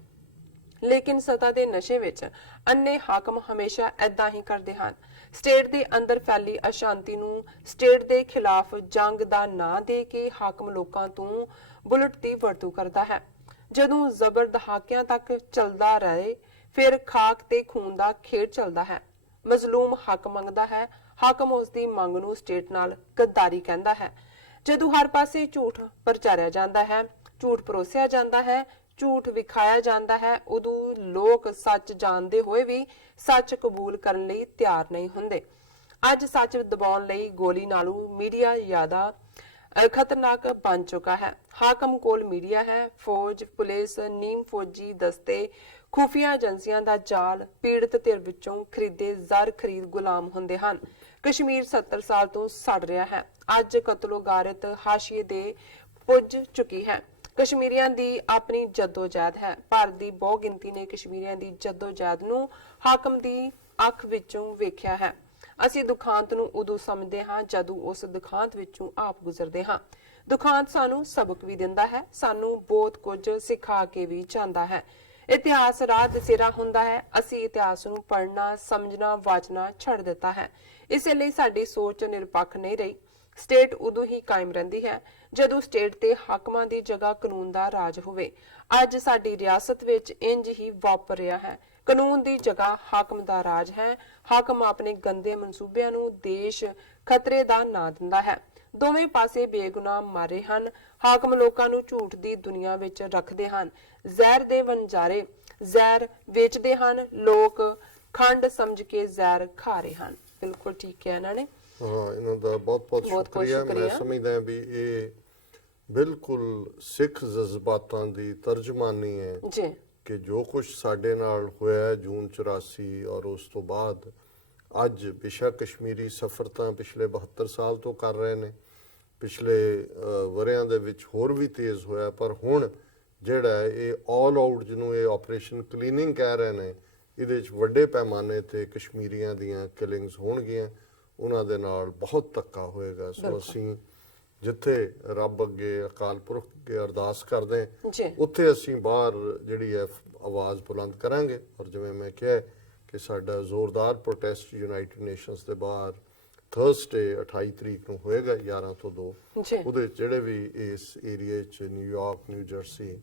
ਲੇਕਿਨ ਸਤਾ ਦੇ ਨਸ਼ੇ ਵਿੱਚ ਅੰਨੇ ਹਾਕਮ ਹਮੇਸ਼ਾ ਏਦਾਂ ਹੀ ਕਰਦੇ ਹਨ। ਸਟੇਟ ਦੇ ਅੰਦਰ ਫੈਲੀ ਅਸ਼ਾਂਤੀ ਨੂੰ ਸਟੇਟ ਦੇ ਖਿਲਾਫ ਜੰਗ ਦਾ ਨਾਂ ਦੇ ਕੇ ਹਾਕਮ ਲੋਕਾਂ ਤੋਂ ਬੁਲਟ ਦੀ ਵਰਤੋਂ ਕਰਦਾ ਹੈ। ਜਦੋਂ ਜ਼ਬਰ ਦਹਾਕਿਆਂ ਤੱਕ ਚੱਲਦਾ ਰਹੇ, ਫਿਰ ਖਾਕ ਤੇ ਖੂਨ ਦਾ ਖੇਡ ਚੱਲਦਾ ਹੈ। ਮਜ਼ਲੂਮ ਹੱਕ ਮੰਗਦਾ ਹੈ, ਹਾਕਮ ਉਸ ਦੀ ਮੰਗ ਨੂੰ ਸਟੇਟ ਨਾਲ ਗੱਦਾਰੀ ਕਹਿੰਦਾ ਹੈ। ਜਦੋਂ ਹਰ ਪਾਸੇ ਝੂਠ ਪ੍ਰਚਾਰਿਆ ਜਾਂਦਾ ਹੈ, ਝੂਠ ਪਰੋਸਿਆ ਜਾਂਦਾ ਹੈ, ਝੂਠ ਵਿਖਾਇਆ ਜਾਂਦਾ ਹੈ, ਉਦੋਂ ਲੋਕ ਸੱਚ ਜਾਣਦੇ ਹੋਏ ਵੀ ਸੱਚ ਕਬੂਲ ਕਰਨ ਲਈ ਤਿਆਰ ਨਹੀਂ ਹੁੰਦੇ। ਅੱਜ ਸੱਚ ਦਬਾਉਣ ਲਈ ਗੋਲੀ ਨਾਲੋਂ ਮੀਡੀਆ ਜ਼ਿਆਦਾ ਖਤਰਨਾਕ ਬਣ ਚੁੱਕਾ ਹੈ। ਹਾਕਮ ਕੋਲ ਮੀਡੀਆ ਹੈ, ਫੌਜ, ਪੁਲਿਸ, ਨੀਮ ਫੌਜੀ ਦਸਤੇ, ਖੁਫੀਆ ਏਜੰਸੀਆਂ ਦਾ ਜਾਲ, ਪੀੜਤ ਧਿਰ ਵਿੱਚੋਂ ਖਰੀਦੇ ਜ਼ਰ ਖਰੀਦ ਗੁਲਾਮ ਹੁੰਦੇ ਹਨ। ਕਸ਼ਮੀਰ 70 ਸਾਲ ਤੋਂ ਸੜ ਰਿਹਾ ਹੈ। ਅੱਜ ਕਤਲੋਗਾਰਤ ਹਾਸ਼ੀਏ ਦੇ ਪੁੱਜ ਚੁੱਕੀ ਹੈ। ਕਸ਼ਮੀਰੀਆਂ ਦੀ ਆਪਣੀ ਜੱਦੋ-ਜਹਿਦ ਹੈ। ਭਾਰਤ ਦੀ ਬਹੁ ਗਿਣਤੀ ਨੇ ਕਸ਼ਮੀਰੀਆਂ ਦੀ ਜੱਦੋ-ਜਹਿਦ ਨੂੰ ਹਾਕਮ ਦੀ ਅੱਖ ਵਿੱਚੋਂ ਵੇਖਿਆ ਹੈ। ਅਸੀਂ ਦੁਖਾਂਤ ਨੂੰ ਉਦੋਂ ਸਮਝਦੇ ਹਾਂ ਜਦੋਂ ਉਸ ਦੁਖਾਂਤ ਵਿੱਚੋਂ ਆਪ ਗੁਜ਼ਰਦੇ ਹਾਂ। ਦੁਖਾਂਤ ਸਾਨੂੰ ਸਬਕ ਵੀ ਦਿੰਦਾ ਹੈ, ਸਾਨੂੰ ਬਹੁਤ ਕੁਝ ਸਿਖਾ ਕੇ ਵੀ ਜਾਂਦਾ ਹੈ। ਇਤਿਹਾਸ ਰਾਹ ਦਸੇਰਾ ਹੁੰਦਾ ਹੈ। ਅਸੀਂ ਇਤਿਹਾਸ ਨੂੰ ਪੜ੍ਹਨਾ, ਸਮਝਣਾ, ਵਾਚਣਾ ਛੱਡ ਦਿੱਤਾ ਹੈ। ਇਸੇ ਲਈ ਸਾਡੀ ਸੋਚ ਨਿਰਪੱਖ ਨਹੀਂ ਰਹੀ। ਸਟੇਟ ਉਦੋਂ ਹੀ ਕਾਇਮ ਰਹਿੰਦੀ ਹੈ ਜਦੋਂ ਸਟੇਟ ਤੇ ਹਾਕਮਾਂ ਦੀ ਜਗ੍ਹਾ ਕਾਨੂੰਨ ਦਾ ਰਾਜ ਹੋਵੇ। ਅੱਜ ਸਾਡੀ ਰਿਆਸਤ ਵਿੱਚ ਇੰਜ ਹੀ ਵਾਪਰ ਰਿਹਾ ਹੈ। ਕਾਨੂੰਨ ਦੀ ਜਗ੍ਹਾ ਹਾਕਮ ਦਾ ਰਾਜ ਹੈ। ਹਾਕਮ ਆਪਣੇ ਗੰਦੇ ਮਨਸੂਬਿਆਂ ਨੂੰ ਦੇਸ਼ ਖਤਰੇ ਦਾ ਨਾਂ ਦਿੰਦਾ ਹੈ। ਦੋਵੇਂ ਪਾਸੇ ਬੇਗੁਨਾਹ ਮਾਰੇ ਹਨ। ਹਾਕਮ ਲੋਕਾਂ ਨੂੰ ਝੂਠ ਦੀ ਦੁਨੀਆ ਵਿੱਚ ਰੱਖਦੇ ਹਨ। ਜ਼ਹਿਰ ਦੇ ਵਣਜਾਰੇ ਜ਼ਹਿਰ ਵੇਚਦੇ ਹਨ। ਲੋਕ ਖੰਡ ਸਮਝ ਕੇ ਜ਼ਹਿਰ ਖਾ ਰਹੇ ਹਨ। ਬਿਲਕੁਲ ਠੀਕ ਹੈ ਇਹਨਾਂ ਨੇ। ਹਾਂ, ਇਹਨਾਂ ਦਾ ਬਹੁਤ ਬਹੁਤ ਸ਼ੁਕਰੀਆ। ਮੈਂ ਸਮਝਦਾ ਵੀ ਇਹ ਬਿਲਕੁਲ ਸਿੱਖ ਜਜ਼ਬਾਤਾਂ ਦੀ ਤਰਜਮਾਨੀ ਹੈ ਜੀ ਕਿ ਜੋ ਕੁਝ ਸਾਡੇ ਨਾਲ ਹੋਇਆ ਜੂਨ 84 ਔਰ ਉਸ ਤੋਂ ਬਾਅਦ ਅੱਜ ਬੇਸ਼ੱਕ ਕਸ਼ਮੀਰੀ ਸਫ਼ਰ ਤਾਂ ਪਿਛਲੇ 72 ਸਾਲ ਤੋਂ ਕਰ ਰਹੇ ਨੇ, ਪਿਛਲੇ ਵਰਿਆਂ ਦੇ ਵਿੱਚ ਹੋਰ ਵੀ ਤੇਜ਼ ਹੋਇਆ, ਪਰ ਹੁਣ ਜਿਹੜਾ ਇਹ ਆਲ ਆਊਟ ਜਿਹਨੂੰ ਇਹ ਆਪਰੇਸ਼ਨ ਕਲੀਨਿੰਗ ਕਹਿ ਰਹੇ ਨੇ, ਇਹਦੇ ਵਿੱਚ ਵੱਡੇ ਪੈਮਾਨੇ ਤੇ ਕਸ਼ਮੀਰੀਆਂ ਦੀਆਂ ਕਿਲਿੰਗਸ ਹੋਣਗੀਆਂ। ਉਹਨਾਂ ਦੇ ਨਾਲ ਬਹੁਤ ਧੱਕਾ ਹੋਏਗਾ। ਸੋ ਅਸੀਂ ਜਿੱਥੇ ਰੱਬ ਅੱਗੇ ਅਕਾਲ ਪੁਰਖ ਅੱਗੇ ਅਰਦਾਸ ਕਰਦੇ ਹਾਂ, ਉੱਥੇ ਅਸੀਂ ਬਾਹਰ ਜਿਹੜੀ ਹੈ ਆਵਾਜ਼ ਬੁਲੰਦ ਕਰਾਂਗੇ। ਔਰ ਜਿਵੇਂ ਮੈਂ ਕਿਹਾ ਕਿ ਸਾਡਾ ਜ਼ੋਰਦਾਰ ਪ੍ਰੋਟੈਸਟ ਯੂਨਾਈਟਿਡ ਨੇਸ਼ਨਸ ਦੇ ਬਾਹਰ ਥਰਸਡੇ 28 ਤਰੀਕ ਨੂੰ ਹੋਏਗਾ 11 ਤੋਂ 2। ਉਹਦੇ ਜਿਹੜੇ ਵੀ ਇਸ ਏਰੀਏ 'ਚ ਨਿਊਯਾਰਕ, ਨਿਊ ਜਰਸੀ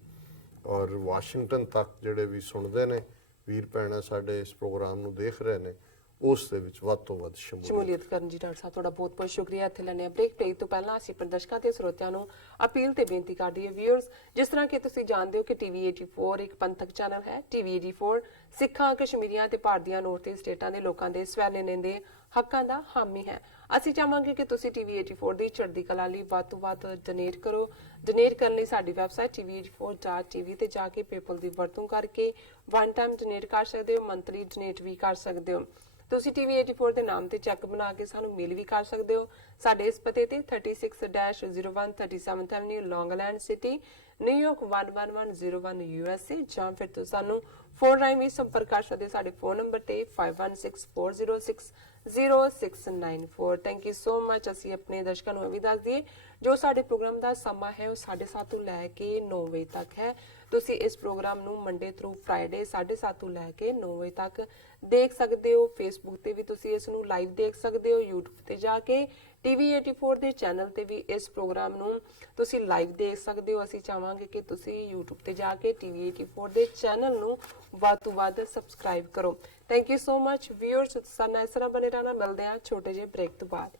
ਔਰ ਵਾਸ਼ਿੰਗਟਨ ਤੱਕ ਜਿਹੜੇ ਵੀ ਸੁਣਦੇ ਨੇ, ਵੀਰ ਭੈਣਾਂ ਸਾਡੇ ਇਸ ਪ੍ਰੋਗਰਾਮ ਨੂੰ ਦੇਖ ਰਹੇ ਨੇ, ਉਸ ਦੇ ਵਿੱਚ ਵੱਧ ਤੋਂ ਵੱਧ ਸ਼ਮੂਲੀਅਤ ਕਰਨ ਜੀ। ਡਾਕਟਰ ਸਾਹਿਬ ਤੁਹਾਡਾ ਬਹੁਤ ਬਹੁਤ ਸ਼ੁਕਰੀਆ। ਇੱਥੇ ਲੈਣੇ ਬ੍ਰੇਕ। ਬ੍ਰੇਕ ਤੋਂ ਪਹਿਲਾਂ ਅਸੀਂ ਪ੍ਰਦਰਸ਼ਕਾਂ ਤੇ ਸਰੋਤਿਆਂ ਨੂੰ ਅਪੀਲ ਤੇ ਬੇਨਤੀ ਕਰਦੇ ਹਾਂ ਵਿਊਅਰਸ, ਜਿਸ ਤਰ੍ਹਾਂ ਕਿ ਤੁਸੀਂ ਜਾਣਦੇ ਹੋ ਕਿ ਟੀਵੀ 84 ਇੱਕ ਪੰਥਕ ਚੈਨਲ ਹੈ। ਟੀਵੀ 84 ਸਿੱਖਾਂ, ਕਸ਼ਮੀਰੀਆਂ ਤੇ ਭਾਰਤੀਆਂ ਨੌਰਥ ਈਸਟ ਸਟੇਟਾਂ ਦੇ ਲੋਕਾਂ ਦੇ ਸਵੈ ਨਿਰਣੇ ਦੇ ਹੱਕਾਂ ਦਾ ਹਾਮੀ ਹੈ। ਅਸੀਂ ਚਾਹਾਂਗੇ ਕਿ ਤੁਸੀਂ ਟੀਵੀ 84 ਦੀ ਚੜ੍ਹਦੀ ਕਲਾ ਲਈ ਵੱਧ ਤੋਂ ਵੱਧ ਡੋਨੇਟ ਕਰੋ। ਡੋਨੇਟ ਕਰਨ ਲਈ ਸਾਡੀ ਵੈਬਸਾਈਟ tv84.tv ਤੇ ਜਾ ਕੇ ਪੇਪਲ ਦੀ ਵਰਤੋਂ ਕਰਕੇ ਵਨ ਟਾਈਮ ਡੋਨੇਟ ਕਰ ਸਕਦੇ ਹੋ, ਮੰਥਲੀ ਡੋਨੇਟ ਵੀ ਕਰ ਸਕਦੇ ਹੋ। ਤੁਸੀਂ ਟੀਵੀ 84 ਦੇ ਨਾਮ ਤੇ ਚੈੱਕ ਬਣਾ ਕੇ ਸਾਨੂੰ ਮੇਲ ਵੀ ਕਰ ਸਕਦੇ ਹੋ। ਸਾਡੇ ਇਸ ਪਤੇ ਤੇ 36-01 37th ਐਵਨਿਊ, ਲੌਂਗ ਆਈਲੈਂਡ ਸਿਟੀ, ਨਿਊਯਾਰਕ 11101 USA, ਜਾਂ ਫਿਰ ਤੁਸੀਂ ਸਾਨੂੰ ਫੋਨ ਰਾਹੀਂ ਵੀ ਸੰਪਰਕ ਕਰ ਸਕਦੇ। ਸਾਡੇ ਫੋਨ ਨੰਬਰ ਤੇ 5164060694। Thank you so much. ਅਸੀਂ ਆਪਣੇ ਦਰਸ਼ਕਾਂ ਨੂੰ ਇਹ ਵੀ ਦੱਸ ਦਈਏ ਜੋ ਸਾਡੇ ਪ੍ਰੋਗਰਾਮ ਦਾ ਸਮਾਂ ਹੈ ਉਹ 7:30 ਤੋਂ ਲੈ ਕੇ 9 ਵਜੇ ਤੱਕ ਹੈ। ਤੁਸੀਂ ਇਸ ਪ੍ਰੋਗਰਾਮ ਨੂੰ ਮੰਡੇ ਥਰੂ ਫਰਾਈਡੇ 7:30 ਤੋਂ ਲੈ ਕੇ 9 ਵਜੇ ਤੱਕ ਦੇਖ ਸਕਦੇ ਹੋ। ਫੇਸਬੁੱਕ ਤੇ ਵੀ ਤੁਸੀਂ ਇਸ ਨੂੰ ਲਾਈਵ ਦੇਖ ਸਕਦੇ ਹੋ। YouTube ਤੇ ਜਾ ਕੇ ਟੀਵੀ 84 ਦੇ ਚੈਨਲ ਤੇ ਵੀ ਇਸ ਪ੍ਰੋਗਰਾਮ ਨੂੰ ਤੁਸੀਂ ਲਾਈਵ ਦੇਖ ਸਕਦੇ ਹੋ। ਅਸੀਂ ਚਾਹਾਂਗੇ ਕਿ ਤੁਸੀਂ YouTube ਤੇ ਜਾ ਕੇ ਟੀਵੀ 84 ਦੇ ਚੈਨਲ ਨੂੰ ਵੱਧ ਤੋਂ ਵੱਧ ਸਬਸਕ੍ਰਾਈਬ ਕਰੋ। Thank you so much viewers. ਸਾਡੇ ਨਾਲ ਇਸ ਤਰ੍ਹਾਂ ਬਣੇ ਰਹਿਣਾ। ਮਿਲਦੇ ਹਾਂ ਛੋਟੇ ਜਿਹੇ ਬ੍ਰੇਕ ਤੋਂ ਬਾਅਦ।